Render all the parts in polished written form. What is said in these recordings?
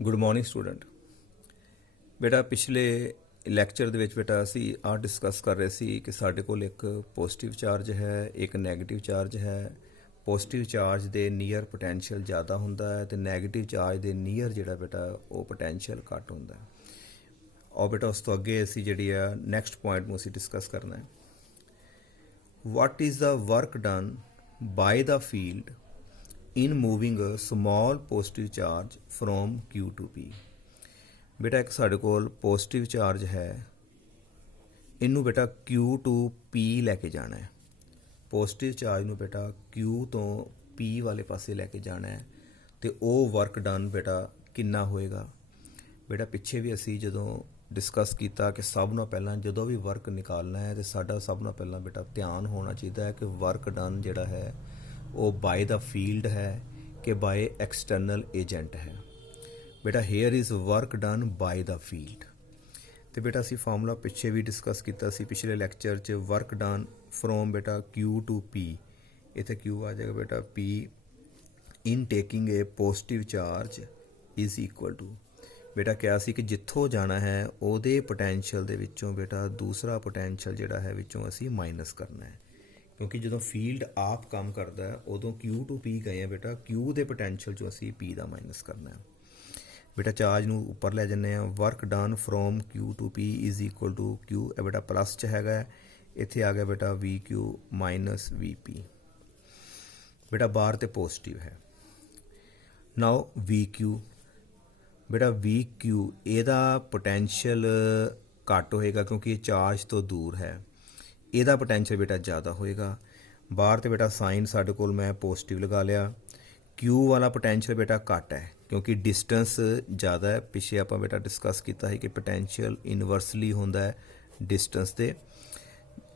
Good morning student. ਬੇਟਾ ਪਿਛਲੇ lecture ਦੇ ਵਿੱਚ ਬੇਟਾ ਅਸੀਂ ਡਿਸਕਸ ਕਰ ਰਹੇ ਸੀ ਕਿ ਸਾਡੇ ਕੋਲ ਇੱਕ ਪੋਜ਼ਿਟਿਵ ਚਾਰਜ ਹੈ, ਇੱਕ ਨੈਗੇਟਿਵ ਚਾਰਜ ਹੈ। ਪੋਜ਼ਿਟਿਵ ਚਾਰਜ ਦੇ ਨੀਅਰ ਪੋਟੈਂਸ਼ੀਅਲ ਜ਼ਿਆਦਾ ਹੁੰਦਾ ਹੈ ਤੇ ਨੈਗੇਟਿਵ ਚਾਰਜ ਦੇ ਨੀਅਰ ਜਿਹੜਾ ਬੇਟਾ ਉਹ ਪੋਟੈਂਸ਼ੀਅਲ ਘੱਟ ਹੁੰਦਾ ਹੈ। ਔਰ ਬੇਟਾ ਉਸ ਤੋਂ ਅੱਗੇ ਅਸੀਂ ਜਿਹੜੀ ਆ ਨੈਕਸਟ ਪੁਆਇੰਟ ਨੂੰ ਅਸੀਂ ਡਿਸਕਸ ਕਰਨਾ ਹੈ। What is the work done by the field in moving a small positive charge from Q to P। ਬੇਟਾ ਇੱਕ ਸਾਡੇ ਕੋਲ ਪੋਜ਼ਿਟਿਵ ਚਾਰਜ ਹੈ, ਇਹਨੂੰ ਬੇਟਾ Q to P ਲੈ ਕੇ ਜਾਣਾ ਹੈ। ਪੋਜ਼ਿਟਿਵ ਚਾਰਜ ਨੂੰ ਬੇਟਾ Q ਤੋਂ P ਵਾਲੇ ਪਾਸੇ ਲੈ ਕੇ ਜਾਣਾ ਹੈ ਤੇ ਉਹ ਵਰਕ ਡਨ ਬੇਟਾ ਕਿੰਨਾ ਹੋਏਗਾ। ਬੇਟਾ ਪਿੱਛੇ ਵੀ ਅਸੀਂ ਜਦੋਂ ਡਿਸਕਸ ਕੀਤਾ ਕਿ ਸਭ ਨਾਲੋਂ ਪਹਿਲਾਂ ਜਦੋਂ ਵੀ ਵਰਕ ਨਿਕਾਲਣਾ ਹੈ ਤੇ ਸਾਡਾ ਸਭ ਨਾਲੋਂ ਪਹਿਲਾਂ ਬੇਟਾ ਧਿਆਨ ਹੋਣਾ ਚਾਹੀਦਾ ਹੈ ਕਿ ਵਰਕ ਡਨ ਜਿਹੜਾ ਹੈ ਉਹ ਬਾਏ ਦਾ ਫੀਲਡ ਹੈ ਕਿ ਬਾਏ ਐਕਸਟਰਨਲ ਏਜੰਟ ਹੈ। ਬੇਟਾ here is work done by the field. ਤੇ ਬੇਟਾ ਅਸੀਂ ਫਾਰਮੂਲਾ ਪਿੱਛੇ ਵੀ ਡਿਸਕਸ ਕੀਤਾ ਸੀ ਪਿਛਲੇ ਲੈਕਚਰ 'ਚ। ਵਰਕ ਡਨ ਫਰੋਮ ਬੇਟਾ Q to P, ਇੱਥੇ Q ਆ ਜਾਏਗਾ ਬੇਟਾ P in taking a positive charge is equal to. ਬੇਟਾ ਕਿਹਾ ਸੀ ਕਿ ਜਿੱਥੋਂ ਜਾਣਾ ਹੈ ਉਹਦੇ ਪੋਟੈਂਸ਼ੀਅਲ ਦੇ ਵਿੱਚੋਂ ਬੇਟਾ ਦੂਸਰਾ ਪੋਟੈਂਸ਼ੀਅਲ ਜਿਹੜਾ ਹੈ ਵਿੱਚੋਂ ਅਸੀਂ ਮਾਈਨਸ ਕਰਨਾ ਹੈ, ਕਿਉਂਕਿ ਜਦੋਂ ਫੀਲਡ ਆਪ ਕੰਮ ਕਰਦਾ ਹੈ ਉਦੋਂ Q to P ਗਏ ਆ ਬੇਟਾ, Q ਦੇ ਪੋਟੈਂਸ਼ੀਅਲ 'ਚੋਂ ਅਸੀਂ P ਦਾ ਮਾਈਨਸ ਕਰਨਾ ਹੈ। ਬੇਟਾ ਚਾਰਜ ਨੂੰ ਉੱਪਰ ਲੈ ਜਾਂਦੇ ਆ। Work done from Q to P is equal to Q, ਇਹ ਬੇਟਾ ਪਲੱਸ 'ਚ ਹੈਗਾ, ਇੱਥੇ ਆ ਗਿਆ ਬੇਟਾ VQ ਮਾਈਨਸ VP। ਬੇਟਾ ਬਾਹਰ ਤੇ ਪੋਜ਼ਿਟਿਵ ਹੈ। ਨਾਓ VQ, ਬੇਟਾ VQ ਇਹਦਾ ਪੋਟੈਂਸ਼ੀਅਲ ਘੱਟ ਹੋਏਗਾ ਕਿਉਂਕਿ ਇਹ ਚਾਰਜ ਤੋਂ ਦੂਰ ਹੈ, ਇਹਦਾ ਪੋਟੈਂਸ਼ੀਅਲ ਬੇਟਾ ਜ਼ਿਆਦਾ ਹੋਏਗਾ। ਬਾਹਰ ਤੇ ਬੇਟਾ ਸਾਈਨ ਸਾਡੇ ਕੋਲ ਮੈਂ ਪੋਜ਼ਿਟਿਵ ਲਗਾ ਲਿਆ। Q ਵਾਲਾ ਪੋਟੈਂਸ਼ੀਅਲ ਬੇਟਾ ਘੱਟ ਹੈ ਕਿਉਂਕਿ ਡਿਸਟੈਂਸ ਜ਼ਿਆਦਾ ਹੈ। ਪਿੱਛੇ ਆਪਾਂ ਬੇਟਾ ਡਿਸਕਸ ਕੀਤਾ ਸੀ ਕਿ ਪੋਟੈਂਸ਼ੀਅਲ ਇਨਵਰਸਲੀ ਹੁੰਦਾ ਹੈ ਡਿਸਟੈਂਸ ਦੇ,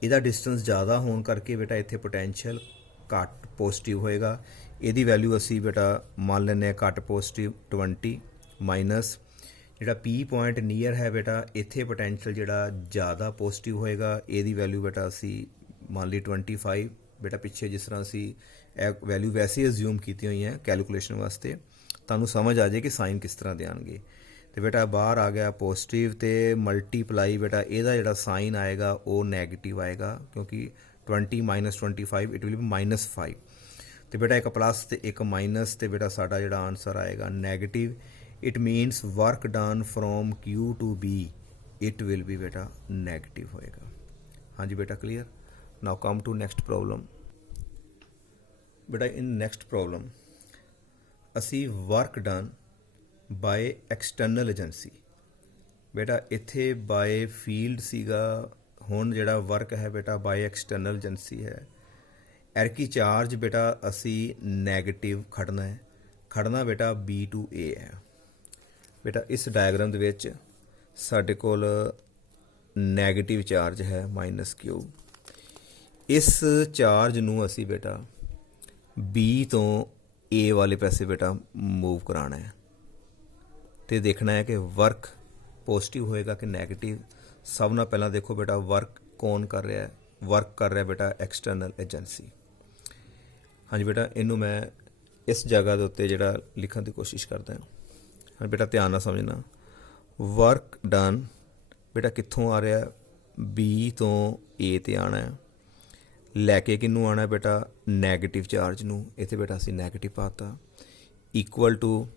ਇਹਦਾ ਡਿਸਟੈਂਸ ਜ਼ਿਆਦਾ ਹੋਣ ਕਰਕੇ ਬੇਟਾ ਇੱਥੇ ਪੋਟੈਂਸ਼ੀਅਲ ਘੱਟ ਪੋਜ਼ਿਟਿਵ ਹੋਏਗਾ। ਇਹਦੀ ਵੈਲਿਊ ਅਸੀਂ ਬੇਟਾ ਮੰਨ ਲੈਂਦੇ ਹਾਂ ਘੱਟ ਪੋਜ਼ਿਟਿਵ 20 ਮਾਈਨਸ ਜਿਹੜਾ P ਪੁਆਇੰਟ ਨੀਅਰ ਹੈ ਬੇਟਾ ਇੱਥੇ ਪੋਟੈਂਸ਼ੀਅਲ ਜਿਹੜਾ ਜ਼ਿਆਦਾ ਪੋਜ਼ਿਟਿਵ ਹੋਏਗਾ, ਇਹਦੀ ਵੈਲਿਊ ਬੇਟਾ ਅਸੀਂ ਮੰਨ ਲਈ 25। ਬੇਟਾ ਪਿੱਛੇ ਜਿਸ ਤਰ੍ਹਾਂ ਅਸੀਂ ਇਹ ਵੈਲਿਊ ਵੈਸੇ ਅਜ਼ਿਊਮ ਕੀਤੀ ਹੋਈ ਹੈ ਕੈਲਕੂਲੇਸ਼ਨ ਵਾਸਤੇ, ਤੁਹਾਨੂੰ ਸਮਝ ਆ ਜਾਏ ਕਿ ਸਾਈਨ ਕਿਸ ਤਰ੍ਹਾਂ ਦੇ ਆਉਣਗੇ। ਤੇ ਬੇਟਾ ਬਾਹਰ ਆ ਗਿਆ ਪੋਜ਼ਿਟਿਵ ਤੇ ਮਲਟੀਪਲਾਈ ਬੇਟਾ ਇਹਦਾ ਜਿਹੜਾ ਸਾਈਨ ਆਏਗਾ ਉਹ ਨੈਗੇਟਿਵ ਆਏਗਾ ਕਿਉਂਕਿ 20 ਮਾਈਨਸ 25 ਇਟ ਵਿਲ ਬੀ -5। ਤੇ ਬੇਟਾ ਇੱਕ ਪਲੱਸ ਤੇ ਇੱਕ ਮਾਈਨਸ ਤੇ ਬੇਟਾ ਸਾਡਾ ਜਿਹੜਾ ਆਨਸਰ ਆਏਗਾ negative. It means work done from Q to B, it will be beta negative होएगा। हाँ जी बेटा clear। Now come to next problem। बेटा in next problem ਅਸੀਂ work done by external agency। बेटा ਇੱਥੇ by field ਸੀਗਾ, ਹੁਣ ਜਿਹੜਾ work ਹੈ बेटा by external agency ਹੈ। ਐਰਕੀ ਚਾਰਜ बेटा ਅਸੀਂ ਨੈਗੇਟਿਵ ਖੜਨਾ बेटा B to A ਹੈ। ਬੇਟਾ ਇਸ ਡਾਇਗਰਾਮ ਦੇ ਵਿੱਚ ਸਾਡੇ ਕੋਲ ਨੈਗੇਟਿਵ ਚਾਰਜ ਹੈ -Q। ਇਸ ਚਾਰਜ ਨੂੰ ਅਸੀਂ ਬੇਟਾ B ਤੋਂ A ਵਾਲੇ ਪਾਸੇ ਬੇਟਾ ਮੂਵ ਕਰਾਉਣਾ ਹੈ ਤੇ ਦੇਖਣਾ ਹੈ ਕਿ ਵਰਕ ਪੋਜ਼ਿਟਿਵ ਹੋਏਗਾ ਕਿ ਨੈਗੇਟਿਵ। ਸਭ ਨਾਲ ਪਹਿਲਾਂ ਦੇਖੋ ਬੇਟਾ ਵਰਕ ਕੌਣ ਕਰ ਰਿਹਾ ਹੈ, ਵਰਕ ਕਰ ਰਿਹਾ ਬੇਟਾ ਐਕਸਟਰਨਲ ਏਜੰਸੀ। ਹਾਂਜੀ ਬੇਟਾ ਇਹਨੂੰ ਮੈਂ ਇਸ ਜਗ੍ਹਾ ਦੇ ਉੱਤੇ ਜਿਹੜਾ ਲਿਖਣ ਦੀ ਕੋਸ਼ਿਸ਼ ਕਰਦਾ ਹਾਂ। ਬੇਟਾ ਧਿਆਨ ਨਾਲ ਸਮਝਣਾ। ਵਰਕ ਡਨ ਬੇਟਾ ਕਿੱਥੋਂ ਆ ਰਿਹਾ, B ਤੋਂ A ਤੇ ਆਉਣਾ ਹੈ, ਲੈ ਕੇ ਕਿਹਨੂੰ ਆਉਣਾ ਬੇਟਾ ਨੈਗੇਟਿਵ ਚਾਰਜ ਨੂੰ। ਇੱਥੇ ਬੇਟਾ ਅਸੀਂ ਨੈਗੇਟਿਵ ਪਾਤਾ ਇਕੁਅਲ ਟੂ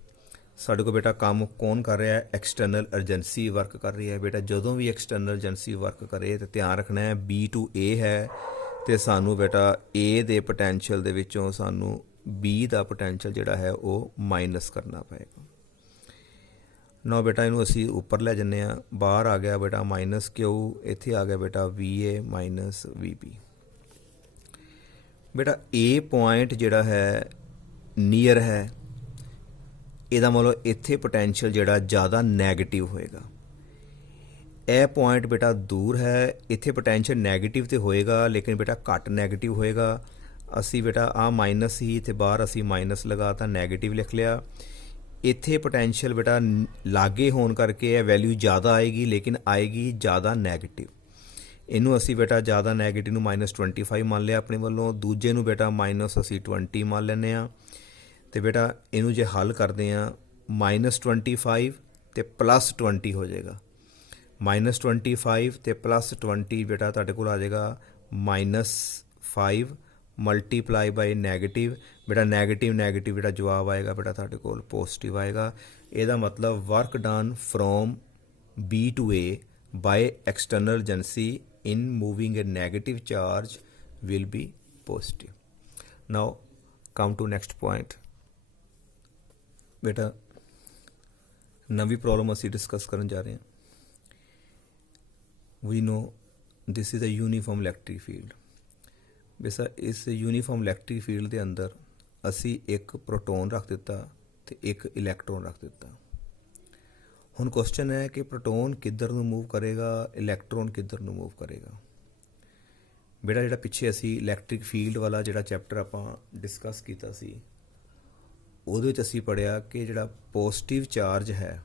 ਸਾਡੇ ਕੋਲ ਬੇਟਾ ਕੰਮ ਕੌਣ ਕਰ ਰਿਹਾ ਹੈ, ਐਕਸਟਰਨਲ ਏਜੰਸੀ ਵਰਕ ਕਰ ਰਹੀ ਹੈ। ਬੇਟਾ ਜਦੋਂ ਵੀ ਐਕਸਟਰਨਲ ਏਜੰਸੀ ਵਰਕ ਕਰੇ ਤਾਂ ਧਿਆਨ ਰੱਖਣਾ ਹੈ B to A ਹੈ ਤੇ ਸਾਨੂੰ ਬੇਟਾ A ਦੇ ਪੋਟੈਂਸ਼ੀਅਲ ਦੇ ਵਿੱਚੋਂ ਸਾਨੂੰ B ਦਾ ਪੋਟੈਂਸ਼ੀਅਲ ਜਿਹੜਾ ਹੈ ਉਹ ਮਾਈਨਸ ਕਰਨਾ ਪਏਗਾ। ਨਾ ਬੇਟਾ ਇਹਨੂੰ ਅਸੀਂ ਉੱਪਰ ਲੈ ਜਾਂਦੇ ਹਾਂ। ਬਾਹਰ ਆ ਗਿਆ ਬੇਟਾ -Q, ਇੱਥੇ ਆ ਗਿਆ ਬੇਟਾ VA ਮਾਈਨਸ VP। ਬੇਟਾ A ਪੁਆਇੰਟ ਜਿਹੜਾ ਹੈ ਨੀਅਰ ਹੈ, ਇਹਦਾ ਮਤਲਬ ਇੱਥੇ ਪੋਟੈਂਸ਼ੀਅਲ ਜਿਹੜਾ ਜ਼ਿਆਦਾ ਨੈਗੇਟਿਵ ਹੋਏਗਾ। ਇਹ ਪੁਆਇੰਟ ਬੇਟਾ ਦੂਰ ਹੈ, ਇੱਥੇ ਪੋਟੈਂਸ਼ੀਅਲ ਨੈਗੇਟਿਵ ਤੇ ਹੋਏਗਾ ਲੇਕਿਨ ਬੇਟਾ ਘੱਟ ਨੈਗੇਟਿਵ ਹੋਏਗਾ। ਅਸੀਂ ਬੇਟਾ ਆਹ ਮਾਈਨਸ ਹੀ ਤੇ ਬਾਹਰ ਅਸੀਂ ਮਾਈਨਸ ਲਗਾਤਾ, ਨੈਗੇਟਿਵ ਲਿਖ ਲਿਆ। ਇੱਥੇ ਪੋਟੈਂਸ਼ੀਅਲ ਬੇਟਾ ਲਾਗੇ ਹੋਣ ਕਰਕੇ ਇਹ ਵੈਲਿਊ ਜ਼ਿਆਦਾ ਆਏਗੀ ਲੇਕਿਨ ਆਏਗੀ ਜ਼ਿਆਦਾ ਨੈਗੇਟਿਵ। ਇਹਨੂੰ ਅਸੀਂ ਬੇਟਾ ਜ਼ਿਆਦਾ ਨੈਗੇਟਿਵ ਨੂੰ -25 ਮੰਨ ਲਿਆ ਆਪਣੇ ਵੱਲੋਂ, ਦੂਜੇ ਨੂੰ ਬੇਟਾ ਮਾਈਨਸ ਅਸੀਂ 20 ਮੰਨ ਲੈਂਦੇ ਹਾਂ। ਤੇ ਬੇਟਾ ਇਹਨੂੰ ਜੇ ਹੱਲ ਕਰਦੇ ਹਾਂ -25 ਤੇ +20 ਹੋ ਜਾਏਗਾ। -25 ਤੇ +20 ਬੇਟਾ ਤੁਹਾਡੇ ਕੋਲ ਆ ਜਾਏਗਾ -5 ਮਲਟੀਪਲਾਈ ਬਾਈ ਨੈਗੇਟਿਵ। ਬੇਟਾ ਨੈਗੇਟਿਵ ਨੈਗੇਟਿਵ ਬੇਟਾ ਜਵਾਬ ਆਏਗਾ ਬੇਟਾ ਤੁਹਾਡੇ ਕੋਲ ਪੋਜ਼ਿਟਿਵ ਆਏਗਾ। ਇਹਦਾ ਮਤਲਬ work done from B to A by external agency in moving a negative charge will be positive. Now come to next point. ਬੇਟਾ ਨਵੀਂ ਪ੍ਰੋਬਲਮ ਅਸੀਂ ਡਿਸਕਸ ਕਰਨ ਜਾ ਰਹੇ ਹਾਂ। We know this is a uniform electric field. ਵੈਸਾ ਇਸ uniform electric field ਦੇ ਅੰਦਰ ਅਸੀਂ ਇੱਕ ਪ੍ਰੋਟੋਨ ਰੱਖ ਦਿੱਤਾ ਤੇ ਇੱਕ ਇਲੈਕਟ੍ਰੋਨ ਰੱਖ ਦਿੱਤਾ। ਹੁਣ ਕੁਐਸਚਨ ਹੈ ਕਿ ਪ੍ਰੋਟੋਨ ਕਿੱਧਰ ਨੂੰ ਮੂਵ ਕਰੇਗਾ, ਇਲੈਕਟ੍ਰੋਨ ਕਿੱਧਰ ਨੂੰ ਮੂਵ ਕਰੇਗਾ। ਬੇਟਾ ਜਿਹੜਾ ਪਿੱਛੇ ਅਸੀਂ ਇਲੈਕਟ੍ਰਿਕ ਫੀਲਡ ਵਾਲਾ ਜਿਹੜਾ ਚੈਪਟਰ ਆਪਾਂ ਡਿਸਕਸ ਕੀਤਾ ਸੀ, ਉਹਦੇ ਵਿੱਚ ਅਸੀਂ ਪੜ੍ਹਿਆ ਕਿ ਜਿਹੜਾ ਪੋਜ਼ਿਟਿਵ ਚਾਰਜ ਹੈ,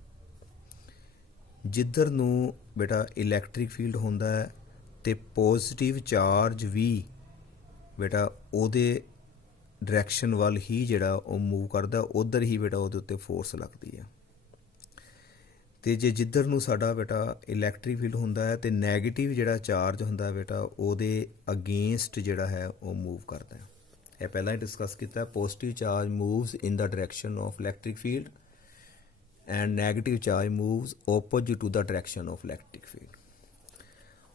ਜਿੱਧਰ ਨੂੰ ਬੇਟਾ ਇਲੈਕਟ੍ਰਿਕ ਫੀਲਡ ਹੁੰਦਾ ਹੈ ਤੇ ਪੋਜ਼ਿਟਿਵ ਚਾਰਜ ਵੀ ਬੇਟਾ ਉਹਦੇ ਡਾਇਰੈਕਸ਼ਨ ਵੱਲ ਹੀ ਜਿਹੜਾ ਉਹ ਮੂਵ ਕਰਦਾ, ਉੱਧਰ ਹੀ ਬੇਟਾ ਉਹਦੇ ਉੱਤੇ ਫੋਰਸ ਲੱਗਦੀ ਹੈ। ਅਤੇ ਜੇ ਜਿੱਧਰ ਨੂੰ ਸਾਡਾ ਬੇਟਾ ਇਲੈਕਟ੍ਰਿਕ ਫੀਲਡ ਹੁੰਦਾ ਹੈ ਅਤੇ ਨੈਗੇਟਿਵ ਜਿਹੜਾ ਚਾਰਜ ਹੁੰਦਾ ਬੇਟਾ ਉਹਦੇ ਅਗੇਂਸਟ ਜਿਹੜਾ ਹੈ ਉਹ ਮੂਵ ਕਰਦਾ ਹੈ। ਇਹ ਪਹਿਲਾਂ ਹੀ ਡਿਸਕਸ ਕੀਤਾ। Positive charge moves in the direction of electric field and negative charge moves opposite to the direction of electric field.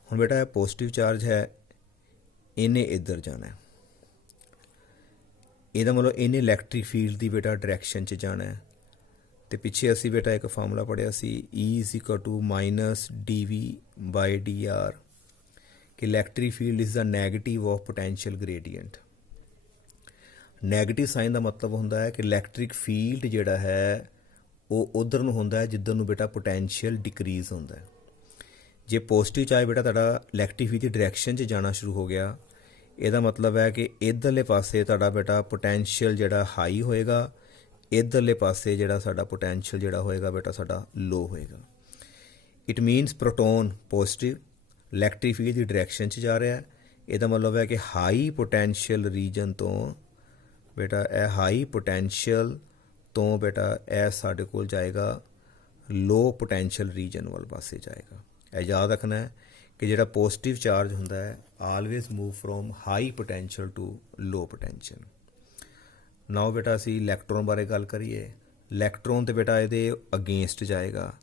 ਹੁਣ ਬੇਟਾ ਇਹ ਪੋਜ਼ਿਟਿਵ ਚਾਰਜ ਹੈ, ਇਹਨੇ ਇੱਧਰ ਜਾਣਾ ਹੈ। ਇਹਦਾ ਮਤਲਬ ਇਹਨੇ ਇਲੈਕਟ੍ਰਿਕ ਫੀਲਡ ਦੀ ਬੇਟਾ ਡਾਇਰੈਕਸ਼ਨ 'ਚ ਜਾਣਾ ਹੈ। ਅਤੇ ਪਿੱਛੇ ਅਸੀਂ ਬੇਟਾ ਇੱਕ ਫਾਰਮੂਲਾ ਪੜ੍ਹਿਆ ਸੀ E=-dV/dr ਕਿ electric field is the negative of potential gradient. Negative sign ਦਾ ਮਤਲਬ ਹੁੰਦਾ ਹੈ ਕਿ ਇਲੈਕਟ੍ਰਿਕ ਫੀਲਡ ਜਿਹੜਾ ਹੈ ਉਹ ਉੱਧਰ ਨੂੰ ਹੁੰਦਾ ਹੈ ਜਿੱਧਰ ਨੂੰ ਬੇਟਾ ਪੋਟੈਂਸ਼ੀਅਲ ਡਿਕਰੀਜ਼ ਹੁੰਦਾ ਹੈ। ਜੇ ਪੋਜ਼ਿਟਿਵ ਚਾਰਜ ਬੇਟਾ ਤੁਹਾਡਾ ਇਲੈਕਟ੍ਰਿਕ ਫੀਲਡ ਦੀ ਡਾਇਰੈਕਸ਼ਨ 'ਚ ਜਾਣਾ ਸ਼ੁਰੂ ਹੋ ਗਿਆ, ਇਹਦਾ ਮਤਲਬ ਹੈ ਕਿ ਇੱਧਰਲੇ ਪਾਸੇ ਤੁਹਾਡਾ ਬੇਟਾ ਪੋਟੈਂਸ਼ੀਅਲ ਜਿਹੜਾ ਹਾਈ ਹੋਏਗਾ, ਇੱਧਰਲੇ ਪਾਸੇ ਜਿਹੜਾ ਸਾਡਾ ਪੋਟੈਂਸ਼ੀਅਲ ਜਿਹੜਾ ਹੋਏਗਾ ਬੇਟਾ ਸਾਡਾ ਲੋ ਹੋਏਗਾ। It means proton positive electric field the direction 'ਚ ਜਾ ਰਿਹਾ। ਇਹਦਾ ਮਤਲਬ ਹੈ ਕਿ ਹਾਈ ਪੋਟੈਂਸ਼ੀਅਲ ਰੀਜਨ ਤੋਂ ਬੇਟਾ ਇਹ ਹਾਈ ਪੋਟੈਂਸ਼ੀਅਲ ਤੋਂ ਬੇਟਾ ਇਹ ਸਾਡੇ ਕੋਲ ਜਾਏਗਾ ਲੋ ਪੋਟੈਂਸ਼ੀਅਲ ਰੀਜਨ ਵੱਲ ਪਾਸੇ ਜਾਏਗਾ। ਇਹ ਯਾਦ ਰੱਖਣਾ ਹੈ ਕਿ ਜਿਹੜਾ ਪੋਜ਼ਿਟਿਵ ਚਾਰਜ ਹੁੰਦਾ ਹੈ always move from high potential to low potential. Now ਬੇਟਾ ਅਸੀਂ ਇਲੈਕਟ੍ਰੋਨ ਬਾਰੇ ਗੱਲ ਕਰੀਏ। ਇਲੈਕਟ੍ਰੋਨ ਤੇ ਬੇਟਾ ਇਹਦੇ ਅਗੇਂਸਟ ਜਾਏਗਾ।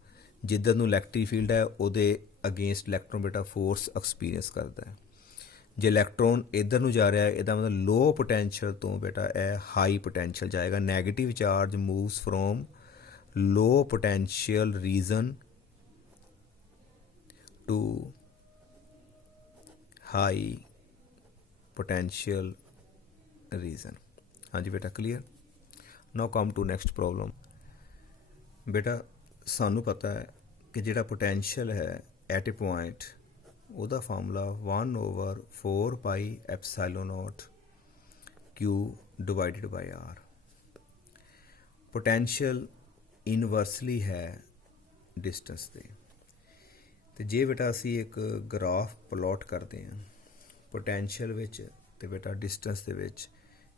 ਜਿੱਧਰ ਨੂੰ ਇਲੈਕਟ੍ਰਿਕ ਫੀਲਡ ਹੈ ਉਹਦੇ ਅਗੇਂਸਟ ਇਲੈਕਟ੍ਰੋਨ ਬੇਟਾ ਫੋਰਸ ਐਕਸਪੀਰੀਅੰਸ ਕਰਦਾ ਹੈ। ਜੇ ਇਲੈਕਟ੍ਰੋਨ ਇੱਧਰ ਨੂੰ ਜਾ ਰਿਹਾ ਹੈ, ਇਹਦਾ ਮਤਲਬ ਲੋ ਪੋਟੈਂਸ਼ੀਅਲ ਤੋਂ ਬੇਟਾ ਇਹ ਹਾਈ ਪੋਟੈਂਸ਼ੀਅਲ ਜਾਏਗਾ। Negative charge moves from low potential region to high potential region. ਹਾਂਜੀ ਬੇਟਾ clear. Now come to next problem. ਬੇਟਾ ਸਾਨੂੰ ਪਤਾ ਹੈ ਕਿ ਜਿਹੜਾ ਪੋਟੈਂਸ਼ੀਅਲ ਹੈ ਐਟ ਏ ਪੁਆਇੰਟ, ਉਹਦਾ formula 1/4πε0 Q divided by R। Potential inversely ਹੈ ਡਿਸਟੈਂਸ 'ਤੇ। ਅਤੇ ਜੇ ਬੇਟਾ ਅਸੀਂ ਇੱਕ ਗਰਾਫ ਪਲਾਟ ਕਰਦੇ ਹਾਂ ਪੋਟੈਂਸ਼ੀਅਲ ਵਿੱਚ ਅਤੇ ਬੇਟਾ ਡਿਸਟੈਂਸ ਦੇ ਵਿੱਚ,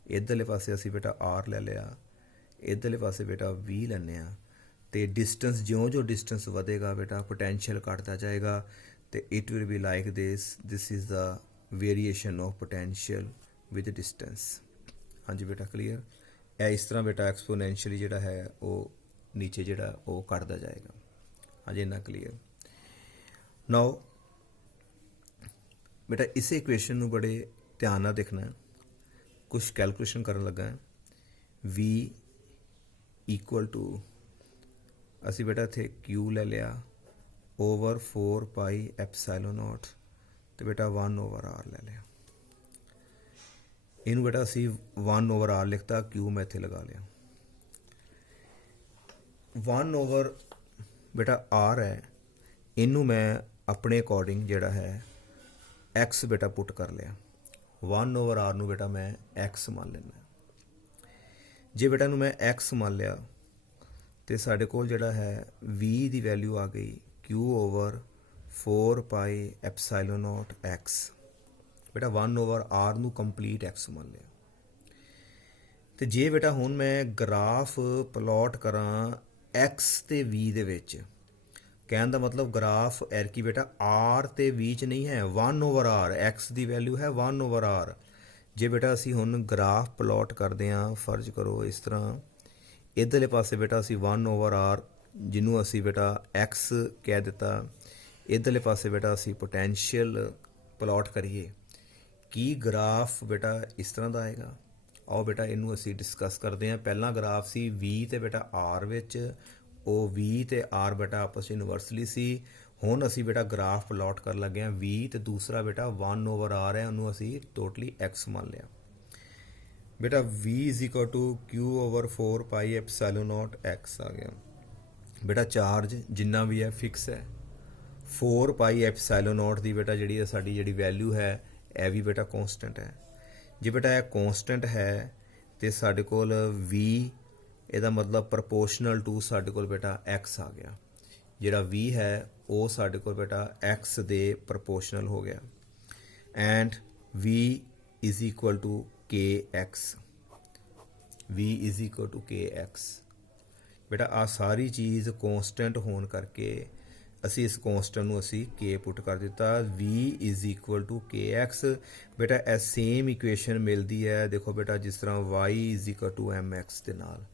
ਇੱਧਰਲੇ ਪਾਸੇ ਅਸੀਂ ਬੇਟਾ R ਲੈ ਲਿਆ, ਇੱਧਰਲੇ ਪਾਸੇ ਬੇਟਾ V ਲੈਂਦੇ ਹਾਂ, ਅਤੇ ਡਿਸਟੈਂਸ ਜਿਉਂ ਡਿਸਟੈਂਸ ਵਧੇਗਾ ਬੇਟਾ ਪੋਟੈਂਸ਼ੀਅਲ ਘਟਦਾ ਜਾਏਗਾ। ਅਤੇ it will be like this is the variation of potential with distance. ਹਾਂਜੀ ਬੇਟਾ ਕਲੀਅਰ। ਇਹ ਇਸ ਤਰ੍ਹਾਂ ਬੇਟਾ ਐਕਸਪੋਨੈਂਸ਼ੀਅਲੀ ਜਿਹੜਾ ਹੈ ਉਹ ਨੀਚੇ ਜਿਹੜਾ ਉਹ ਘਟਦਾ ਜਾਏਗਾ। ਹਾਂਜੀ ਇੰਨਾ ਕਲੀਅਰ। ਨਾਓ ਬੇਟਾ ਇਸੇ ਇਕੁਏਸ਼ਨ ਨੂੰ ਬੜੇ ਧਿਆਨ ਨਾਲ ਦੇਖਣਾ। ਕੁਛ ਕੈਲਕੂਲੇਸ਼ਨ ਕਰਨ ਲੱਗਾ। V = ਅਸੀਂ ਬੇਟਾ ਇੱਥੇ Q ਲੈ ਲਿਆ ਓਵਰ 4πε0 ਅਤੇ ਬੇਟਾ 1/R ਲੈ ਲਿਆ। ਇਹਨੂੰ ਬੇਟਾ ਅਸੀਂ 1/R ਲਿਖਤਾ, Q ਮੈਂ ਇੱਥੇ ਲਗਾ ਲਿਆ। 1/, ਬੇਟਾ R ਹੈ, ਇਹਨੂੰ ਮੈਂ ਆਪਣੇ ਅਕੋਰਡਿੰਗ ਜਿਹੜਾ ਹੈ X ਬੇਟਾ ਪੁੱਟ ਕਰ ਲਿਆ। 1/R ਨੂੰ ਬੇਟਾ ਮੈਂ X ਮੰਨ ਲੈਂਦਾ। ਜੇ ਬੇਟਾ ਨੂੰ ਮੈਂ X ਮੰਨ ਲਿਆ ਅਤੇ ਸਾਡੇ ਕੋਲ ਜਿਹੜਾ ਹੈ V ਦੀ ਵੈਲਿਊ ਆ ਗਈ Q/4πε0 X। ਬੇਟਾ 1/R ਨੂੰ ਕੰਪਲੀਟ X ਮੰਨ ਲਿਆ। ਅਤੇ ਜੇ ਬੇਟਾ ਹੁਣ ਮੈਂ ਗਰਾਫ ਪਲਾਟ ਕਰਾਂ x ਤੇ v ਦੇ ਵਿੱਚ। ਕਹਿਣ ਦਾ ਮਤਲਬ ਗ੍ਰਾਫ ਐਰਕੀ ਬੇਟਾ r ਤੇ v 'ਚ ਨਹੀਂ ਹੈ, 1/r, x ਦੀ ਵੈਲਿਊ ਹੈ 1/r। ਜੇ ਬੇਟਾ ਅਸੀਂ ਹੁਣ ਗ੍ਰਾਫ ਪਲਾਟ ਕਰਦੇ ਹਾਂ, ਫਰਜ਼ ਕਰੋ ਇਸ ਤਰ੍ਹਾਂ, ਇੱਧਰਲੇ ਪਾਸੇ ਬੇਟਾ ਅਸੀਂ 1/r ਜਿਹਨੂੰ ਅਸੀਂ ਬੇਟਾ x ਕਹਿ ਦਿੱਤਾ, ਇੱਧਰਲੇ ਪਾਸੇ ਬੇਟਾ ਅਸੀਂ ਪੋਟੈਂਸ਼ੀਅਲ ਪਲਾਟ ਕਰੀਏ, ਕੀ ਗ੍ਰਾਫ ਬੇਟਾ ਇਸ ਤਰ੍ਹਾਂ ਦਾ ਆਏਗਾ। ਆਓ ਬੇਟਾ ਇਹਨੂੰ ਅਸੀਂ ਡਿਸਕਸ ਕਰਦੇ ਹਾਂ। ਪਹਿਲਾ ਗ੍ਰਾਫ ਸੀ v ਤੇ ਬੇਟਾ r ਵਿੱਚ, ਉਹ v ਤੇ r ਬੇਟਾ ਆਪਸ 'ਚ ਇਨਵਰਸਲੀ ਸੀ। ਹੁਣ ਅਸੀਂ ਬੇਟਾ ਗ੍ਰਾਫ ਪਲਾਟ ਕਰਨ ਲੱਗੇ ਹਾਂ v ਤੇ ਦੂਸਰਾ ਬੇਟਾ 1/r ਹੈ, ਉਹਨੂੰ ਅਸੀਂ ਟੋਟਲੀ x ਮੰਨ ਲਿਆ। ਬੇਟਾ v = q/4 πε0 x ਆ ਗਿਆ। ਬੇਟਾ ਚਾਰਜ ਜਿੰਨਾ ਵੀ ਹੈ ਫਿਕਸ ਹੈ। 4 πε0 ਦੀ ਬੇਟਾ ਜਿਹੜੀ ਹੈ ਸਾਡੀ ਜਿਹੜੀ ਵੈਲਿਊ ਹੈ ਇਹ ਵੀ ਬੇਟਾ ਕੌਂਸਟੈਂਟ ਹੈ। ਜੇ ਬੇਟਾ ਇਹ ਕੌਂਸਟੈਂਟ ਹੈ ਤੇ ਸਾਡੇ ਕੋਲ v ਇਹਦਾ ਮਤਲਬ ਪ੍ਰਪੋਰਸ਼ਨਲ ਟੂ ਸਾਡੇ ਕੋਲ ਬੇਟਾ x ਆ ਗਿਆ। ਜਿਹੜਾ v ਹੈ ਉਹ ਸਾਡੇ ਕੋਲ ਬੇਟਾ x ਦੇ ਪ੍ਰਪੋਰਸ਼ਨਲ ਹੋ ਗਿਆ। And v = kx, v = kx। ਬੇਟਾ ਆ ਸਾਰੀ ਚੀਜ਼ ਕੌਂਸਟੈਂਟ ਹੋਣ ਕਰਕੇ ਅਸੀਂ ਇਸ ਕੌਂਸਟੈਂਟ ਨੂੰ ਅਸੀਂ k ਪੁੱਟ ਕਰ ਦਿੱਤਾ। v = kx। ਬੇਟਾ ਇਹ ਸੇਮ ਇਕੁਏਸ਼ਨ ਮਿਲਦੀ ਹੈ ਦੇਖੋ ਬੇਟਾ ਜਿਸ ਤਰ੍ਹਾਂ y = mx ਦੇ ਨਾਲ।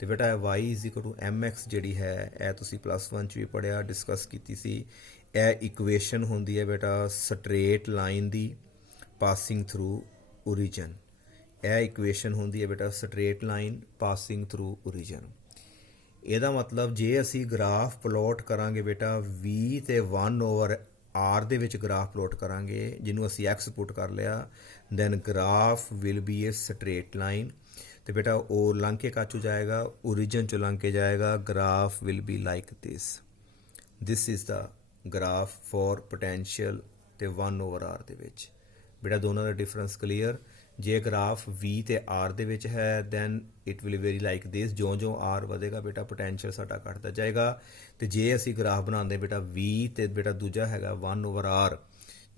ਤੇ ਬੇਟਾ y = mx ਜਿਹੜੀ ਹੈ ਇਹ ਤੁਸੀਂ +1 'ਚ ਵੀ ਪੜ੍ਹਿਆ, ਡਿਸਕਸ ਕੀਤੀ ਸੀ। ਇਹ ਇਕੁਏਸ਼ਨ ਹੁੰਦੀ ਹੈ ਬੇਟਾ ਸਟਰੇਟ ਲਾਈਨ ਦੀ ਪਾਸਿੰਗ ਥਰੂ ਓਰੀਜਨ। ਇਹ ਇਕੁਏਸ਼ਨ ਹੁੰਦੀ ਹੈ ਬੇਟਾ straight line passing through origin. ਇਹਦਾ ਮਤਲਬ ਜੇ ਅਸੀਂ ਗ੍ਰਾਫ ਪਲਾਟ ਕਰਾਂਗੇ ਬੇਟਾ v ਤੇ 1/r ਦੇ ਵਿੱਚ ਗ੍ਰਾਫ ਪਲਾਟ ਕਰਾਂਗੇ, ਜਿਹਨੂੰ ਅਸੀਂ x ਪੁੱਟ ਕਰ ਲਿਆ, then graph will be a straight line. ਤੇ ਬੇਟਾ ਉਹ ਲੰਘ ਕੇ ਕਾਚੂ ਜਾਏਗਾ, ਓਰੀਜਨ ਚੋਂ ਲੰਘ ਕੇ ਜਾਏਗਾ। Graph will be like this is the graph for potential ਤੇ 1/r ਦੇ ਵਿੱਚ। ਬੇਟਾ ਦੋਨਾਂ ਦਾ ਡਿਫਰੈਂਸ ਕਲੀਅਰ। ਜੇ ਗ੍ਰਾਫ v ਤੇ r ਦੇ ਵਿੱਚ ਹੈ then it will vary like this. ਜਿਉਂ r ਵਧੇਗਾ ਬੇਟਾ ਪੋਟੈਂਸ਼ੀਅਲ ਸਾਡਾ ਘਟਦਾ ਜਾਏਗਾ। ਤੇ ਜੇ ਅਸੀਂ ਗ੍ਰਾਫ ਬਣਾਉਂਦੇ ਬੇਟਾ v ਤੇ ਬੇਟਾ ਦੂਜਾ ਹੈਗਾ 1/r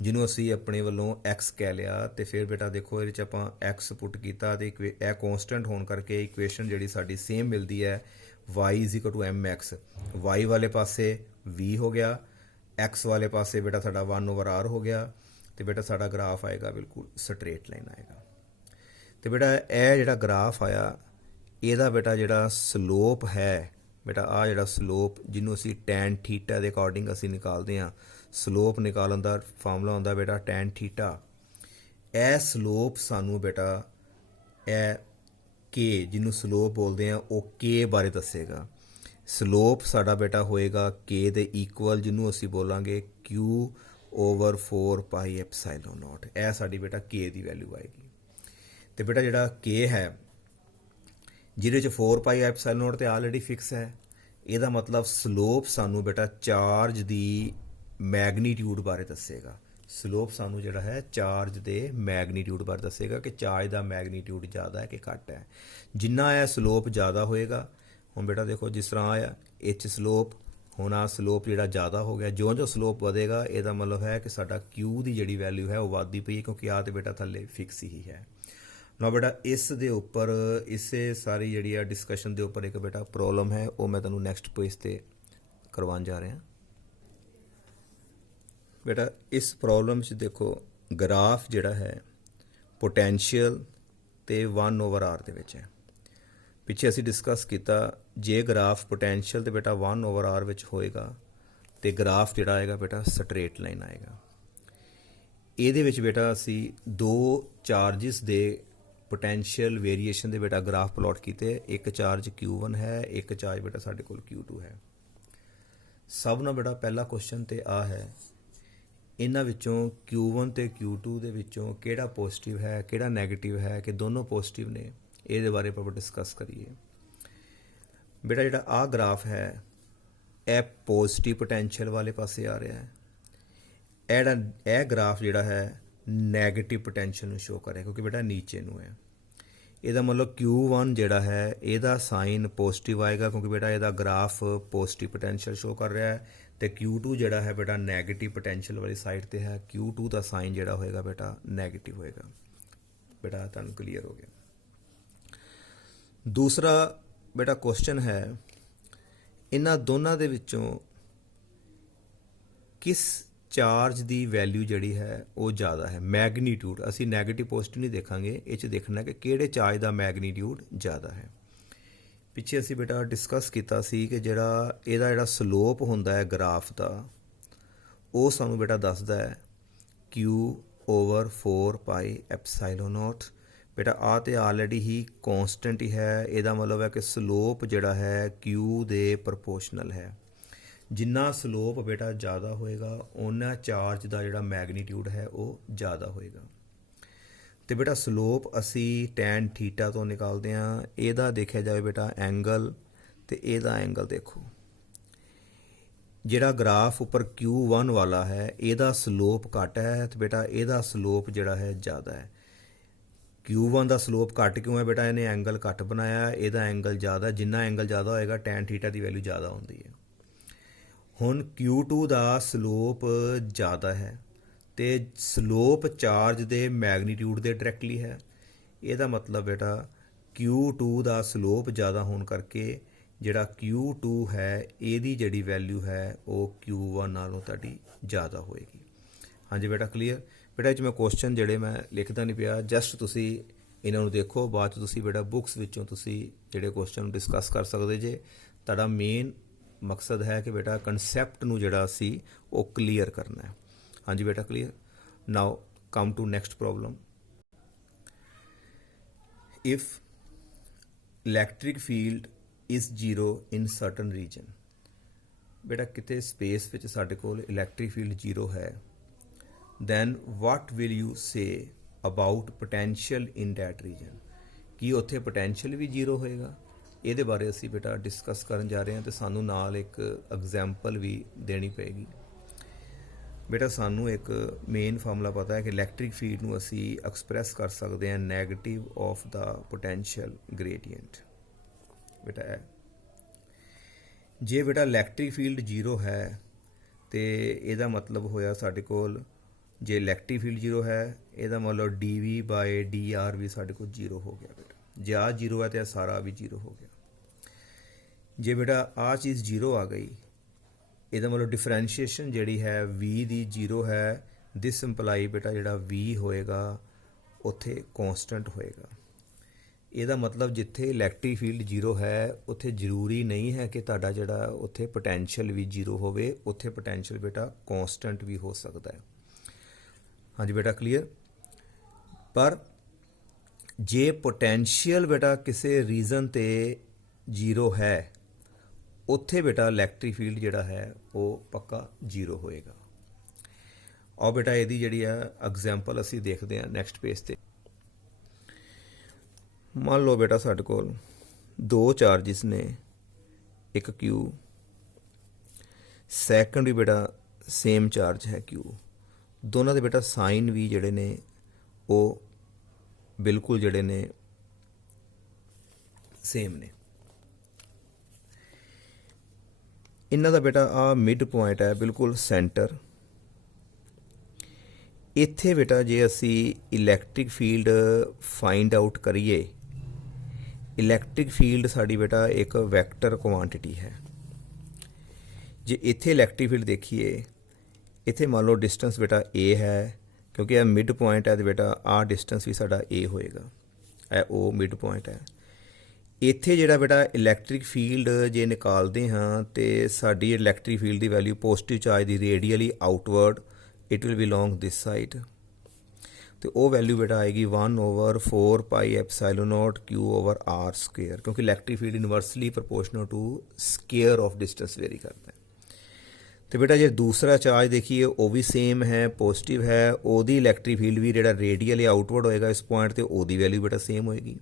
ਜਿਹਨੂੰ ਅਸੀਂ ਆਪਣੇ ਵੱਲੋਂ x ਕਹਿ ਲਿਆ, ਤੇ ਫਿਰ ਬੇਟਾ ਦੇਖੋ ਇਹਦੇ 'ਚ ਆਪਾਂ x ਪੁੱਟ ਕੀਤਾ ਤੇ ਇਹ ਕੌਂਸਟੈਂਟ ਹੋਣ ਕਰਕੇ ਇਕੁਏਸ਼ਨ ਜਿਹੜੀ ਸਾਡੀ ਸੇਮ ਮਿਲਦੀ ਹੈ y = mx। y ਵਾਲੇ ਪਾਸੇ v ਹੋ ਗਿਆ, x ਵਾਲੇ ਪਾਸੇ ਬੇਟਾ ਸਾਡਾ 1/r ਹੋ ਗਿਆ। ਤੇ ਬੇਟਾ ਸਾਡਾ ਗ੍ਰਾਫ ਆਏਗਾ ਬਿਲਕੁਲ ਸਟਰੇਟ ਲਾਈਨ ਆਏਗਾ। ਤੇ ਬੇਟਾ ਇਹ ਜਿਹੜਾ ਗ੍ਰਾਫ ਆਇਆ ਇਹਦਾ ਬੇਟਾ ਜਿਹੜਾ ਸਲੋਪ ਹੈ ਬੇਟਾ ਆ ਜਿਹੜਾ ਸਲੋਪ ਜਿਹਨੂੰ ਅਸੀਂ tan θ ਦੇ ਅਕੋਰਡਿੰਗ ਅਸੀਂ ਨਿਕਾਲਦੇ ਹਾਂ, ਸਲੋਪ ਨਿਕਾਲਣ ਦਾ ਫਾਰਮੂਲਾ ਹੁੰਦਾ ਬੇਟਾ tan θ। ਇਹ ਸਲੋਪ ਸਾਨੂੰ ਬੇਟਾ ਇਹ k ਜਿਹਨੂੰ ਸਲੋਪ ਬੋਲਦੇ ਆ ਉਹ k ਬਾਰੇ ਦੱਸੇਗਾ। ਸਲੋਪ ਸਾਡਾ ਬੇਟਾ ਹੋਏਗਾ k ਦੇ ਇਕੁਅਲ, ਜਿਹਨੂੰ ਅਸੀਂ ਬੋਲਾਂਗੇ q/4 πε0। ਇਹ ਸਾਡੀ ਬੇਟਾ k ਦੀ ਵੈਲਿਊ ਆਏਗੀ। ਤੇ ਬੇਟਾ ਜਿਹੜਾ k ਹੈ ਜਿਹਦੇ 'ਚ 4 πε0 ਤੇ ਆਲਰੇਡੀ ਫਿਕਸ ਹੈ, ਇਹਦਾ ਮਤਲਬ ਸਲੋਪ ਸਾਨੂੰ ਬੇਟਾ ਚਾਰਜ ਦੀ ਮੈਗਨੀਟਿਊਡ ਬਾਰੇ ਦੱਸੇਗਾ। ਸਲੋਪ ਸਾਨੂੰ ਜਿਹੜਾ ਹੈ ਚਾਰਜ ਦੇ ਮੈਗਨੀਟਿਊਡ ਬਾਰੇ ਦੱਸੇਗਾ ਕਿ ਚਾਰਜ ਦਾ ਮੈਗਨੀਟਿਊਡ ਜ਼ਿਆਦਾ ਹੈ ਕਿ ਘੱਟ ਹੈ। ਜਿੰਨਾ ਇਹ ਸਲੋਪ ਜ਼ਿਆਦਾ ਹੋਏਗਾ, ਹੁਣ ਬੇਟਾ ਦੇਖੋ ਜਿਸ ਤਰ੍ਹਾਂ ਆਇਆ h ਸਲੋਪ, ਹੁਣ ਆ ਸਲੋਪ ਜਿਹੜਾ ਜ਼ਿਆਦਾ ਹੋ ਗਿਆ। ਜਿਉਂ ਸਲੋਪ ਵਧੇਗਾ ਇਹਦਾ ਮਤਲਬ ਹੈ ਕਿ ਸਾਡਾ q ਦੀ ਜਿਹੜੀ ਵੈਲਿਊ ਹੈ ਉਹ ਵੱਧਦੀ ਪਈ ਹੈ, ਕਿਉਂਕਿ ਆ ਤੇ ਬੇਟਾ ਥੱਲੇ ਫਿਕਸ ਹੀ ਹੈ ਨਾ। ਬੇਟਾ ਇਸ ਦੇ ਉੱਪਰ ਇਸੇ ਸਾਰੀ ਜਿਹੜੀ ਆ ਡਿਸਕਸ਼ਨ ਦੇ ਉੱਪਰ ਇੱਕ ਬੇਟਾ ਪ੍ਰੋਬਲਮ ਹੈ, ਉਹ ਮੈਂ ਤੁਹਾਨੂੰ ਨੈਕਸਟ ਪੇਜ ਤੇ ਕਰਵਾਉਣ ਜਾ ਰਿਹਾ। ਬੇਟਾ ਇਸ ਪ੍ਰੋਬਲਮ 'ਚ ਦੇਖੋ ਗ੍ਰਾਫ ਜਿਹੜਾ ਹੈ ਪੋਟੈਂਸ਼ੀਅਲ ਤੇ 1/r ਦੇ ਵਿੱਚ ਹੈ। ਪਿੱਛੇ ਅਸੀਂ ਡਿਸਕਸ ਕੀਤਾ ਜੇ ਗ੍ਰਾਫ ਪੋਟੈਂਸ਼ੀਅਲ ਤੇ ਬੇਟਾ 1/r ਵਿੱਚ ਹੋਏਗਾ ਤੇ ਗ੍ਰਾਫ ਜਿਹੜਾ ਆਏਗਾ ਬੇਟਾ ਸਟਰੇਟ ਲਾਈਨ ਆਏਗਾ। ਇਹਦੇ ਵਿੱਚ ਬੇਟਾ ਅਸੀਂ ਦੋ ਚਾਰਜਿਸ ਦੇ ਪੋਟੈਂਸ਼ੀਅਲ ਵੇਰੀਏਸ਼ਨ ਦੇ ਬੇਟਾ ਗ੍ਰਾਫ ਪਲਾਟ ਕੀਤੇ। ਇੱਕ ਚਾਰਜ q1 ਹੈ, ਇੱਕ ਚਾਰਜ ਬੇਟਾ ਸਾਡੇ ਕੋਲ q2 ਹੈ। ਸਭ ਨਾਲ ਬੇਟਾ ਪਹਿਲਾ ਕੁਐਸਚਨ ਤੇ ਆ ਹੈ, ਇਹਨਾਂ ਵਿੱਚੋਂ q1 ਤੇ q2 ਦੇ ਵਿੱਚੋਂ ਕਿਹੜਾ ਪੋਜ਼ਿਟਿਵ ਹੈ ਕਿਹੜਾ ਨੈਗੇਟਿਵ ਹੈ, ਕਿ ਦੋਨੋਂ ਪੋਜ਼ਿਟਿਵ ਨੇ, ਇਹਦੇ ਬਾਰੇ ਆਪਾਂ ਡਿਸਕਸ ਕਰੀਏ। ਬੇਟਾ ਜਿਹੜਾ ਆ ਗ੍ਰਾਫ ਹੈ ਇਹ ਪੋਜ਼ਿਟਿਵ ਪੋਟੈਂਸ਼ੀਅਲ ਵਾਲੇ ਪਾਸੇ ਆ ਰਿਹਾ ਹੈ। ਇਹ ਗ੍ਰਾਫ ਜਿਹੜਾ ਹੈ ਨੈਗੇਟਿਵ ਪੋਟੈਂਸ਼ੀਅਲ ਨੂੰ ਸ਼ੋ ਕਰੇ, ਕਿਉਂਕਿ ਬੇਟਾ ਨੀਚੇ ਨੂੰ ਹੈ। ਇਹਦਾ ਮਤਲਬ q1 ਜਿਹੜਾ ਹੈ ਇਹਦਾ ਸਾਈਨ ਪੋਜ਼ਿਟਿਵ ਆਏਗਾ, ਕਿਉਂਕਿ ਬੇਟਾ ਇਹਦਾ ਗ੍ਰਾਫ ਪੋਜ਼ਿਟਿਵ ਪੋਟੈਂਸ਼ੀਅਲ ਸ਼ੋ ਕਰ ਰਿਹਾ ਹੈ। ਤੇ q2 ਜਿਹੜਾ ਹੈ ਬੇਟਾ ਨੈਗੇਟਿਵ ਪੋਟੈਂਸ਼ੀਅਲ ਵਾਲੀ ਸਾਈਡ ਤੇ ਹੈ। q2 ਦਾ ਸਾਈਨ ਜਿਹੜਾ ਹੋਏਗਾ ਬੇਟਾ ਨੈਗੇਟਿਵ ਹੋਏਗਾ। ਬੇਟਾ ਤੁਹਾਨੂੰ ਕਲੀਅਰ ਹੋ ਗਿਆ। ਦੂਸਰਾ ਬੇਟਾ ਕੁਐਸਚਨ ਹੈ, ਇਹਨਾਂ ਦੋਨਾਂ ਦੇ ਵਿੱਚੋਂ ਕਿਸ ਚਾਰਜ ਦੀ ਵੈਲਿਊ ਜਿਹੜੀ ਹੈ ਉਹ ਜ਼ਿਆਦਾ ਹੈ। ਮੈਗਨੀਟਿਊਡ, ਅਸੀਂ ਨੈਗੇਟਿਵ ਪੋਜ਼ਿਟਿਵ ਨਹੀਂ ਦੇਖਾਂਗੇ, ਇਹ 'ਚ ਦੇਖਣਾ ਕਿ ਕਿਹੜੇ ਚਾਰਜ ਦਾ ਮੈਗਨੀਟਿਊਡ ਜ਼ਿਆਦਾ ਹੈ। ਪਿੱਛੇ ਅਸੀਂ ਬੇਟਾ ਡਿਸਕਸ ਕੀਤਾ ਸੀ ਕਿ ਇਹਦਾ ਜਿਹੜਾ ਸਲੋਪ ਹੁੰਦਾ ਹੈ ਗ੍ਰਾਫ ਦਾ, ਉਹ ਸਾਨੂੰ ਬੇਟਾ ਦੱਸਦਾ ਹੈ Q/4πε0। ਬੇਟਾ ਆ ਤੇ ਆਲਰੇਡੀ ਹੀ ਕੌਂਸਟੈਂਟ ਹੀ ਹੈ, ਇਹਦਾ ਮਤਲਬ ਹੈ ਕਿ ਸਲੋਪ ਜਿਹੜਾ ਹੈ Q ਦੇ ਪ੍ਰਪੋਰਸ਼ਨਲ ਹੈ। ਜਿੰਨਾ ਸਲੋਪ ਬੇਟਾ ਜ਼ਿਆਦਾ ਹੋਏਗਾ ਉਹਨਾਂ ਚਾਰਜ ਦਾ ਜਿਹੜਾ ਮੈਗਨੀਟਿਊਡ ਹੈ ਉਹ ਜ਼ਿਆਦਾ ਹੋਏਗਾ। ਤੇ ਬੇਟਾ ਸਲੋਪ ਅਸੀਂ ਟੈਨ ਥੀਟਾ ਤੋਂ ਨਿਕਾਲਦੇ ਹਾਂ। ਇਹਦਾ ਦੇਖਿਆ ਜਾਵੇ ਬੇਟਾ ਐਂਗਲ, ਤੇ ਇਹਦਾ ਐਂਗਲ ਦੇਖੋ, ਜਿਹੜਾ ਗ੍ਰਾਫ ਉੱਪਰ Q1 ਵਾਲਾ ਹੈ ਇਹਦਾ ਸਲੋਪ ਘੱਟ ਹੈ, ਤੇ ਬੇਟਾ ਇਹਦਾ ਸਲੋਪ ਜਿਹੜਾ ਹੈ ਜ਼ਿਆਦਾ ਹੈ। Q1 ਦਾ ਸਲੋਪ ਘੱਟ ਕਿਉਂ ਹੈ ਬੇਟਾ? ਇਹਨੇ ਐਂਗਲ ਘੱਟ ਬਣਾਇਆ, ਇਹਦਾ ਐਂਗਲ ਜ਼ਿਆਦਾ। ਜਿੰਨਾ ਐਂਗਲ ਜ਼ਿਆਦਾ ਹੋਏਗਾ ਟੈਨ ਥੀਟਾ ਦੀ ਵੈਲਿਊ ਜ਼ਿਆਦਾ ਹੁੰਦੀ ਹੈ। ਹੁਣ Q2 ਦਾ ਸਲੋਪ ਜ਼ਿਆਦਾ ਹੈ ਤੇ ਸਲੋਪ ਚਾਰਜ ਦੇ ਮੈਗਨੀਟਿਊਡ ਦੇ ਡਾਇਰੈਕਟਲੀ ਹੈ। ਇਹਦਾ ਮਤਲਬ ਬੇਟਾ Q2 ਦਾ ਸਲੋਪ ਜ਼ਿਆਦਾ ਹੋਣ ਕਰਕੇ ਜਿਹੜਾ Q2 ਹੈ ਇਹਦੀ ਜਿਹੜੀ ਵੈਲਿਊ ਹੈ ਉਹ Q1 ਨਾਲੋਂ ਤੁਹਾਡੀ ਜ਼ਿਆਦਾ ਹੋਏਗੀ। ਹਾਂਜੀ ਬੇਟਾ ਕਲੀਅਰ? ਬੇਟਾ ਇਹ 'ਚ ਮੈਂ ਕੁਐਸਚਨ ਜਿਹੜੇ ਮੈਂ ਲਿਖਦਾ ਨਹੀਂ ਪਿਆ, ਜਸਟ ਤੁਸੀਂ ਇਹਨਾਂ ਨੂੰ ਦੇਖੋ, ਬਾਅਦ 'ਚ ਤੁਸੀਂ ਬੇਟਾ ਬੁੱਕਸ ਵਿੱਚੋਂ ਤੁਸੀਂ ਜਿਹੜੇ ਕੁਐਸਚਨ ਨੂੰ ਡਿਸਕਸ ਕਰ ਸਕਦੇ ਜੇ। ਤੁਹਾਡਾ ਮੇਨ ਮਕਸਦ ਹੈ ਕਿ ਬੇਟਾ ਕਨਸੈਪਟ ਨੂੰ ਜਿਹੜਾ ਅਸੀਂ ਉਹ ਕਲੀਅਰ ਕਰਨਾ ਹੈ। ਹਾਂਜੀ ਬੇਟਾ clear? Now come to next problem. If electric field is 0 in certain region. ਬੇਟਾ ਕਿਤੇ ਸਪੇਸ ਵਿੱਚ ਸਾਡੇ ਕੋਲ ਇਲੈਕਟ੍ਰਿਕ ਫੀਲਡ 0 ਹੈ, then what will you say about potential in that region? ਕੀ ਉੱਥੇ ਪੋਟੈਂਸ਼ੀਅਲ ਵੀ 0 ਹੋਏਗਾ? ਇਹਦੇ ਬਾਰੇ ਅਸੀਂ ਬੇਟਾ ਡਿਸਕਸ ਕਰਨ ਜਾ ਰਹੇ ਹਾਂ, ਤੇ ਸਾਨੂੰ ਨਾਲ ਇੱਕ ਐਗਜ਼ਾਮਪਲ ਵੀ ਦੇਣੀ ਪਏਗੀ। ਬੇਟਾ ਸਾਨੂੰ ਇੱਕ ਮੇਨ ਫਾਰਮੂਲਾ ਪਤਾ ਹੈ ਕਿ ਇਲੈਕਟ੍ਰਿਕ ਫੀਲਡ ਨੂੰ ਅਸੀਂ ਐਕਸਪ੍ਰੈਸ ਕਰ ਸਕਦੇ ਹਾਂ ਨੈਗੇਟਿਵ ਆਫ ਦਾ ਪੋਟੈਂਸ਼ੀਅਲ ਗ੍ਰੇਡੀਐਂਟ। ਬੇਟਾ ਹੈ ਜੇ ਬੇਟਾ ਇਲੈਕਟ੍ਰਿਕ ਫੀਲਡ 0 ਹੈ ਤੇ ਇਹਦਾ ਮਤਲਬ ਹੋਇਆ ਸਾਡੇ ਕੋਲ, ਜੇ ਇਲੈਕਟ੍ਰਿਕ ਫੀਲਡ 0 ਹੈ ਇਹਦਾ ਮਤਲਬ dV/dr ਵੀ ਸਾਡੇ ਕੋਲ 0 ਹੋ ਗਿਆ ਬੇਟਾ। ਜੇ ਆ 0 ਹੈ ਤੇ ਸਾਰਾ ਵੀ 0 ਹੋ ਗਿਆ। ਜੇ ਬੇਟਾ ਆ ਚੀਜ਼ 0 ਆ ਗਈ, ਇਹਦਾ ਮਤਲਬ ਡਿਫਰੈਂਸ਼ੀਏਸ਼ਨ ਜਿਹੜੀ ਹੈ V ਦੀ 0 ਹੈ। ਦਿਸ ਇੰਪਲਾਈ ਬੇਟਾ ਜਿਹੜਾ V ਹੋਏਗਾ ਉੱਥੇ ਕੌਂਸਟੈਂਟ ਹੋਏਗਾ। ਇਹਦਾ ਮਤਲਬ ਜਿੱਥੇ ਇਲੈਕਟ੍ਰਿਕ ਫੀਲਡ 0 ਹੈ ਉੱਥੇ ਜ਼ਰੂਰੀ ਨਹੀਂ ਹੈ ਕਿ ਤੁਹਾਡਾ ਜਿਹੜਾ ਉੱਥੇ ਪੋਟੈਂਸ਼ੀਅਲ ਵੀ 0 ਹੋਵੇ, ਉੱਥੇ ਪੋਟੈਂਸ਼ੀਅਲ ਬੇਟਾ ਕੌਂਸਟੈਂਟ ਵੀ ਹੋ ਸਕਦਾ ਹੈ। ਹਾਂਜੀ ਬੇਟਾ ਕਲੀਅਰ? ਪਰ ਜੇ ਪੋਟੈਂਸ਼ੀਅਲ ਬੇਟਾ ਕਿਸੇ ਰੀਜ਼ਨ ਤੇ 0 ਹੈ ਉੱਥੇ ਬੇਟਾ ਇਲੈਕਟ੍ਰਿਕ ਫੀਲਡ ਜਿਹੜਾ ਹੈ ਉਹ ਪੱਕਾ 0 ਹੋਏਗਾ। ਆਓ ਬੇਟਾ ਇਹਦੀ ਜਿਹੜੀ ਹੈ ਐਗਜ਼ਾਮਪਲ ਅਸੀਂ ਦੇਖਦੇ ਹਾਂ ਨੈਕਸਟ ਪੇਜ ਤੇ। ਮੰਨ ਲਓ ਬੇਟਾ ਸਾਡੇ ਕੋਲ ਦੋ ਚਾਰਜਿਸ ਨੇ, ਇੱਕ Q, ਸੈਕੰਡ ਵੀ ਬੇਟਾ ਸੇਮ ਚਾਰਜ ਹੈ Q। ਦੋਨਾਂ ਦੇ ਬੇਟਾ ਸਾਈਨ ਵੀ ਜਿਹੜੇ ਨੇ ਉਹ ਬਿਲਕੁਲ ਜਿਹੜੇ ਨੇ ਸੇਮ ਨੇ। ਇਹਨਾਂ ਦਾ ਬੇਟਾ ਆ ਮਿਡ ਪੁਆਇੰਟ ਹੈ, ਬਿਲਕੁਲ ਸੈਂਟਰ। ਇੱਥੇ ਬੇਟਾ ਜੇ ਅਸੀਂ ਇਲੈਕਟ੍ਰਿਕ ਫੀਲਡ ਫਾਈਂਡ ਆਊਟ ਕਰੀਏ, ਇਲੈਕਟ੍ਰਿਕ ਫੀਲਡ ਸਾਡੀ ਬੇਟਾ ਇੱਕ ਵੈਕਟਰ ਕੁਆਂਟਿਟੀ ਹੈ। ਜੇ ਇੱਥੇ ਇਲੈਕਟ੍ਰਿਕ ਫੀਲਡ ਦੇਖੀਏ, ਇੱਥੇ ਮੰਨ ਲਓ ਡਿਸਟੈਂਸ ਬੇਟਾ A ਹੈ, ਕਿਉਂਕਿ ਇਹ ਮਿਡ ਪੁਆਇੰਟ ਹੈ ਤੇ ਬੇਟਾ ਆਹ ਡਿਸਟੈਂਸ ਵੀ ਸਾਡਾ A ਹੋਏਗਾ, ਇਹ O ਮਿਡ ਪੁਆਇੰਟ ਹੈ। ਇੱਥੇ ਜਿਹੜਾ ਬੇਟਾ ਇਲੈਕਟ੍ਰਿਕ ਫੀਲਡ ਜੇ ਨਿਕਾਲਦੇ ਹਾਂ ਤੇ ਸਾਡੀ ਇਲੈਕਟ੍ਰਿਕ ਫੀਲਡ ਦੀ ਵੈਲਿਊ ਪੋਜ਼ਿਟਿਵ ਚਾਰਜ ਦੀ radially outward it will belong this side, ਤੇ ਉਹ ਵੈਲਿਊ ਬੇਟਾ ਆਏਗੀ 1/4πε0 Q/r², ਕਿਉਂਕਿ electric field inversely proportional to square of distance vary ਕਰਦਾ ਹੈ। ਤੇ ਬੇਟਾ ਜੇ ਦੂਸਰਾ ਚਾਰਜ ਦੇਖੀਏ ਉਹ ਵੀ ਸੇਮ ਹੈ, ਪੋਜ਼ਿਟਿਵ ਹੈ, ਉਹਦੀ ਇਲੈਕਟ੍ਰਿਕ ਫੀਲਡ ਵੀ ਜਿਹੜਾ ਰੇਡੀਅਲੀ ਆਊਟਵਰਡ ਹੋਏਗਾ ਇਸ ਪੁਆਇੰਟ ਤੇ ਉਹਦੀ ਵੈਲਿਊ ਬੇਟਾ ਸੇਮ ਹੋਏਗੀ।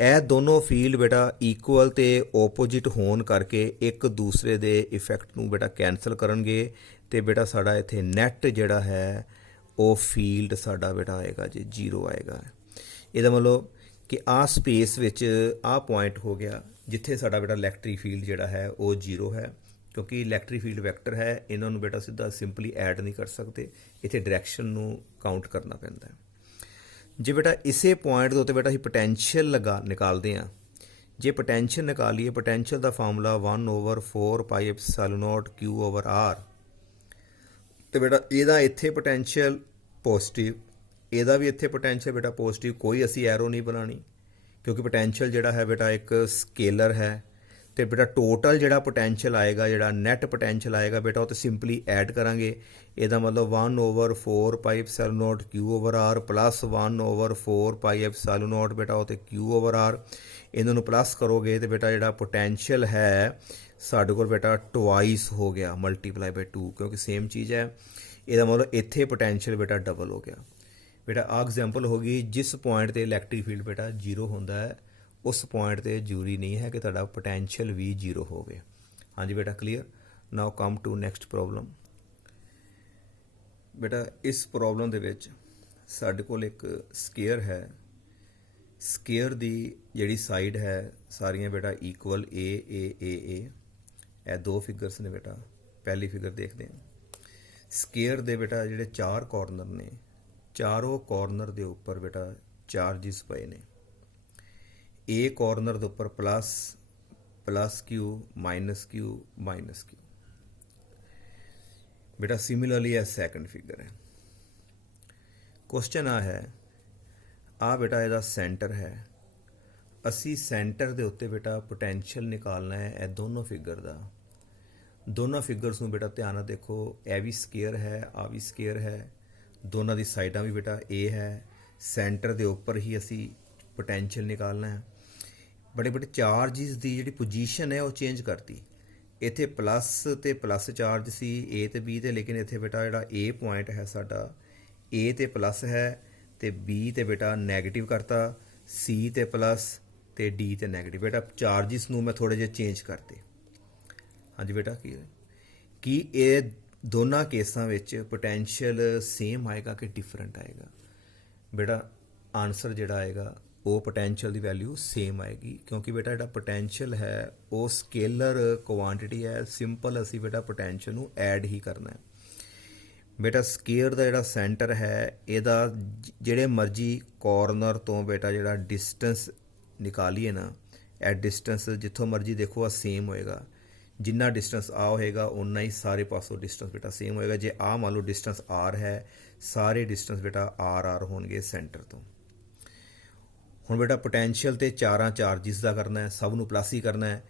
ਇਹ ਦੋਨੋਂ ਫੀਲਡ ਬੇਟਾ ਇਕੁਅਲ ਤੇ ਓਪੋਜਿਟ ਹੋਣ ਕਰਕੇ ਇੱਕ ਦੂਸਰੇ ਦੇ ਇਫੈਕਟ ਨੂੰ ਬੇਟਾ ਕੈਂਸਲ ਕਰਨਗੇ, ਤੇ ਬੇਟਾ ਸਾਡਾ ਇੱਥੇ ਨੈਟ ਜਿਹੜਾ ਹੈ ਉਹ ਫੀਲਡ ਸਾਡਾ ਬੇਟਾ ਆਏਗਾ ਜੀ 0 ਆਏਗਾ। ਇਹਦਾ ਮਤਲਬ ਕਿ ਆਹ ਸਪੇਸ ਵਿੱਚ ਆਹ ਪੁਆਇੰਟ ਹੋ ਗਿਆ ਜਿੱਥੇ ਸਾਡਾ ਬੇਟਾ ਇਲੈਕਟ੍ਰਿਕ ਫੀਲਡ ਜਿਹੜਾ ਹੈ ਉਹ 0 ਹੈ, ਕਿਉਂਕਿ ਇਲੈਕਟ੍ਰਿਕ ਫੀਲਡ ਵੈਕਟਰ ਹੈ, ਇਹਨਾਂ ਨੂੰ ਬੇਟਾ ਸਿੱਧਾ ਸਿੰਪਲੀ ਐਡ ਨਹੀਂ ਕਰ ਸਕਦੇ, ਇੱਥੇ ਡਾਇਰੈਕਸ਼ਨ ਨੂੰ ਕਾਊਂਟ ਕਰਨਾ ਪੈਂਦਾ ਹੈ। ਜੇ ਬੇਟਾ ਇਸੇ ਪੁਆਇੰਟ ਦੇ ਉੱਤੇ ਬੇਟਾ ਅਸੀਂ ਪੋਟੈਂਸ਼ੀਅਲ ਨਿਕਾਲਦੇ ਹਾਂ, ਜੇ ਪੋਟੈਂਸ਼ੀਅਲ ਨਿਕਾਲੀਏ, ਪੋਟੈਂਸ਼ੀਅਲ ਦਾ ਫਾਰਮੂਲਾ 1/4πε0 Q/r, ਤੇ ਬੇਟਾ ਇਹਦਾ ਇੱਥੇ ਪੋਟੈਂਸ਼ੀਅਲ ਪੋਜ਼ਿਟਿਵ, ਇਹਦਾ ਵੀ ਇੱਥੇ ਪੋਟੈਂਸ਼ੀਅਲ ਬੇਟਾ ਪੋਜ਼ਿਟਿਵ, ਕੋਈ ਅਸੀਂ ਐਰੋ ਨਹੀਂ ਬਣਾਉਣੀ ਕਿਉਂਕਿ ਪੋਟੈਂਸ਼ੀਅਲ ਜਿਹੜਾ ਹੈ ਬੇਟਾ ਇੱਕ ਸਕੇਲਰ ਹੈ। ਤੇ ਬੇਟਾ ਟੋਟਲ ਜਿਹੜਾ ਪੋਟੈਂਸ਼ੀਅਲ ਆਏਗਾ, ਜਿਹੜਾ ਨੈਟ ਪੋਟੈਂਸ਼ੀਅਲ ਆਏਗਾ ਬੇਟਾ, ਉਹ ਤੇ ਸਿੰਪਲੀ ਐਡ ਕਰਾਂਗੇ। ਇਹਦਾ ਮਤਲਬ 1/4πε0 Q/r ਪਲੱਸ 1/4πε0 ਬੇਟਾ ਉਹ ਤੇ Q/r, ਇਹਨਾਂ ਨੂੰ ਪਲੱਸ ਕਰੋਗੇ ਤੇ ਬੇਟਾ ਜਿਹੜਾ ਪੋਟੈਂਸ਼ੀਅਲ ਹੈ ਸਾਡੇ ਕੋਲ ਬੇਟਾ ਟਵਾਈਸ ਹੋ ਗਿਆ, ਮਲਟੀਪਲਾਈ ਬਾਈ 2, ਕਿਉਂਕਿ ਸੇਮ ਚੀਜ਼ ਹੈ। ਇਹਦਾ ਮਤਲਬ ਇੱਥੇ ਪੋਟੈਂਸ਼ੀਅਲ ਬੇਟਾ ਡਬਲ ਹੋ ਗਿਆ। ਬੇਟਾ ਆਹ ਐਗਜ਼ਾਮਪਲ ਹੋ ਗਈ ਜਿਸ ਪੁਆਇੰਟ ਤੇ ਇਲੈਕਟ੍ਰਿਕ ਫੀਲਡ ਬੇਟਾ 0 ਹੁੰਦਾ ਹੈ, ਉਸ ਪੁਆਇੰਟ ਤੇ ਜ਼ਰੂਰੀ ਨਹੀਂ ਹੈ ਕਿ ਤੁਹਾਡਾ ਪੋਟੈਂਸ਼ੀਅਲ ਵੀ 0 ਹੋਵੇ। ਹਾਂਜੀ ਬੇਟਾ clear. Now come to next problem. ਬੇਟਾ ਇਸ ਪ੍ਰੋਬਲਮ ਦੇ ਵਿੱਚ ਸਾਡੇ ਕੋਲ ਇੱਕ ਸਕੇਅਰ ਹੈ। ਸਕੇਅਰ ਦੀ ਜਿਹੜੀ ਸਾਈਡ ਹੈ ਸਾਰੀਆਂ ਬੇਟਾ ਇਕੁਅਲ ਏ ਏ ਏ ਏ, ਇਹ ਦੋ ਫਿਗਰਸ ਨੇ ਬੇਟਾ। ਪਹਿਲੀ ਫਿਗਰ ਦੇਖਦੇ ਹਾਂ। ਸਕੇਅਰ ਦੇ ਬੇਟਾ ਜਿਹੜੇ ਚਾਰ ਕਾਰਨਰ ਨੇ, ਚਾਰੋਂ ਕਾਰਨਰ ਦੇ ਉੱਪਰ ਬੇਟਾ ਚਾਰਜਿਸ ਪਏ ਨੇ। ਏ ਕਾਰਨਰ ਦੇ ਉੱਪਰ ਪਲੱਸ ਕਿਊ ਮਾਈਨਸ ਕਿਊ ਮਾਈਨਸ ਕਿਊ। ਬੇਟਾ ਸਿਮਿਲਰਲੀ ਇਹ ਸੈਕੰਡ ਫਿਗਰ ਹੈ। ਕੁਐਸਚਨ ਆ ਹੈ, ਆ ਬੇਟਾ ਇਹਦਾ ਸੈਂਟਰ ਹੈ। ਅਸੀਂ ਸੈਂਟਰ ਦੇ ਉੱਤੇ ਬੇਟਾ ਪੋਟੈਂਸ਼ੀਅਲ ਨਿਕਾਲਣਾ ਹੈ ਇਹ ਦੋਨੋਂ ਫਿਗਰ ਦਾ। ਦੋਨੋਂ ਫਿਗਰਸ ਨੂੰ ਬੇਟਾ ਧਿਆਨ ਨਾਲ ਦੇਖੋ, ਇਹ ਵੀ ਸਕੇਅਰ ਹੈ, ਆ ਵੀ ਸਕੇਅਰ ਹੈ, ਦੋਨਾਂ ਦੀ ਸਾਈਡਾਂ ਵੀ ਬੇਟਾ ਏ ਹੈ। ਸੈਂਟਰ ਦੇ ਉੱਪਰ ਹੀ ਅਸੀਂ ਪੋਟੈਂਸ਼ੀਅਲ ਨਿਕਾਲਣਾ ਹੈ। ਬੜੇ ਚਾਰਜਿਸ ਦੀ ਜਿਹੜੀ ਪੋਜੀਸ਼ਨ ਹੈ ਉਹ ਚੇਂਜ ਕਰਤੀ। ਇੱਥੇ ਪਲੱਸ ਤੇ ਪਲੱਸ ਚਾਰਜ ਸੀ ਏ ਤੇ ਬੀ ਤੇ, ਲੇਕਿਨ ਇੱਥੇ ਬੇਟਾ ਜਿਹੜਾ ਏ ਪੁਆਇੰਟ ਹੈ ਸਾਡਾ, ਏ ਤੇ ਪਲੱਸ ਹੈ ਤੇ ਬੀ ਤੇ ਬੇਟਾ ਨੈਗੇਟਿਵ ਕਰਤਾ, ਸੀ ਤੇ ਪਲੱਸ ਤੇ ਡੀ ਤੇ ਨੈਗੇਟਿਵ। ਬੇਟਾ ਚਾਰਜਿਸ ਨੂੰ ਮੈਂ ਥੋੜੇ ਜਿਹੇ ਚੇਂਜ ਕਰਤੇ। ਹਾਂਜੀ ਬੇਟਾ ਕੀ ਇਹ ਦੋਨਾਂ ਕੇਸਾਂ ਵਿੱਚ ਪੋਟੈਂਸ਼ੀਅਲ ਸੇਮ ਆਏਗਾ ਕਿ ਡਿਫਰੈਂਟ ਆਏਗਾ? ਬੇਟਾ ਆਨਸਰ ਜਿਹੜਾ ਆਏਗਾ ਉਹ ਪੋਟੈਂਸ਼ੀਅਲ ਦੀ ਵੈਲਿਊ ਸੇਮ ਆਏਗੀ, ਕਿਉਂਕਿ ਬੇਟਾ ਜਿਹੜਾ ਪੋਟੈਂਸ਼ੀਅਲ ਹੈ ਉਹ ਸਕੇਲਰ ਕੁਆਂਟੀਟੀ ਹੈ। ਸਿੰਪਲ ਅਸੀਂ ਬੇਟਾ ਪੋਟੈਂਸ਼ੀਅਲ ਨੂੰ ਐਡ ਹੀ ਕਰਨਾ ਹੈ। ਬੇਟਾ ਸਕੇਅਰ ਦਾ ਜਿਹੜਾ ਸੈਂਟਰ ਹੈ ਇਹਦਾ ਜਿਹੜੇ ਮਰਜ਼ੀ ਕਾਰਨਰ ਤੋਂ ਬੇਟਾ ਜਿਹੜਾ ਡਿਸਟੈਂਸ ਨਿਕਾਲੀਏ ਨਾ, ਇਹ ਡਿਸਟੈਂਸ ਜਿੱਥੋਂ ਮਰਜ਼ੀ ਦੇਖੋ ਆ ਸੇਮ ਹੋਏਗਾ। ਜਿੰਨਾ ਡਿਸਟੈਂਸ ਆ ਹੋਏਗਾ ਉਨਾ ਹੀ ਸਾਰੇ ਪਾਸੋਂ ਡਿਸਟੈਂਸ ਬੇਟਾ ਸੇਮ ਹੋਏਗਾ। ਜੇ ਆ ਮੰਨ ਲਓ ਡਿਸਟੈਂਸ ਆਰ ਹੈ, ਸਾਰੇ ਡਿਸਟੈਂਸ ਬੇਟਾ ਆਰ ਹੋਣਗੇ ਸੈਂਟਰ ਤੋਂ। ਹੁਣ ਬੇਟਾ ਪੋਟੈਂਸ਼ੀਅਲ ਤੇ ਚਾਰਾਂ ਚਾਰਜਿਸ ਦਾ ਕਰਨਾ ਹੈ, ਸਭ ਨੂੰ ਪਲੱਸ ਹੀ ਕਰਨਾ ਹੈ।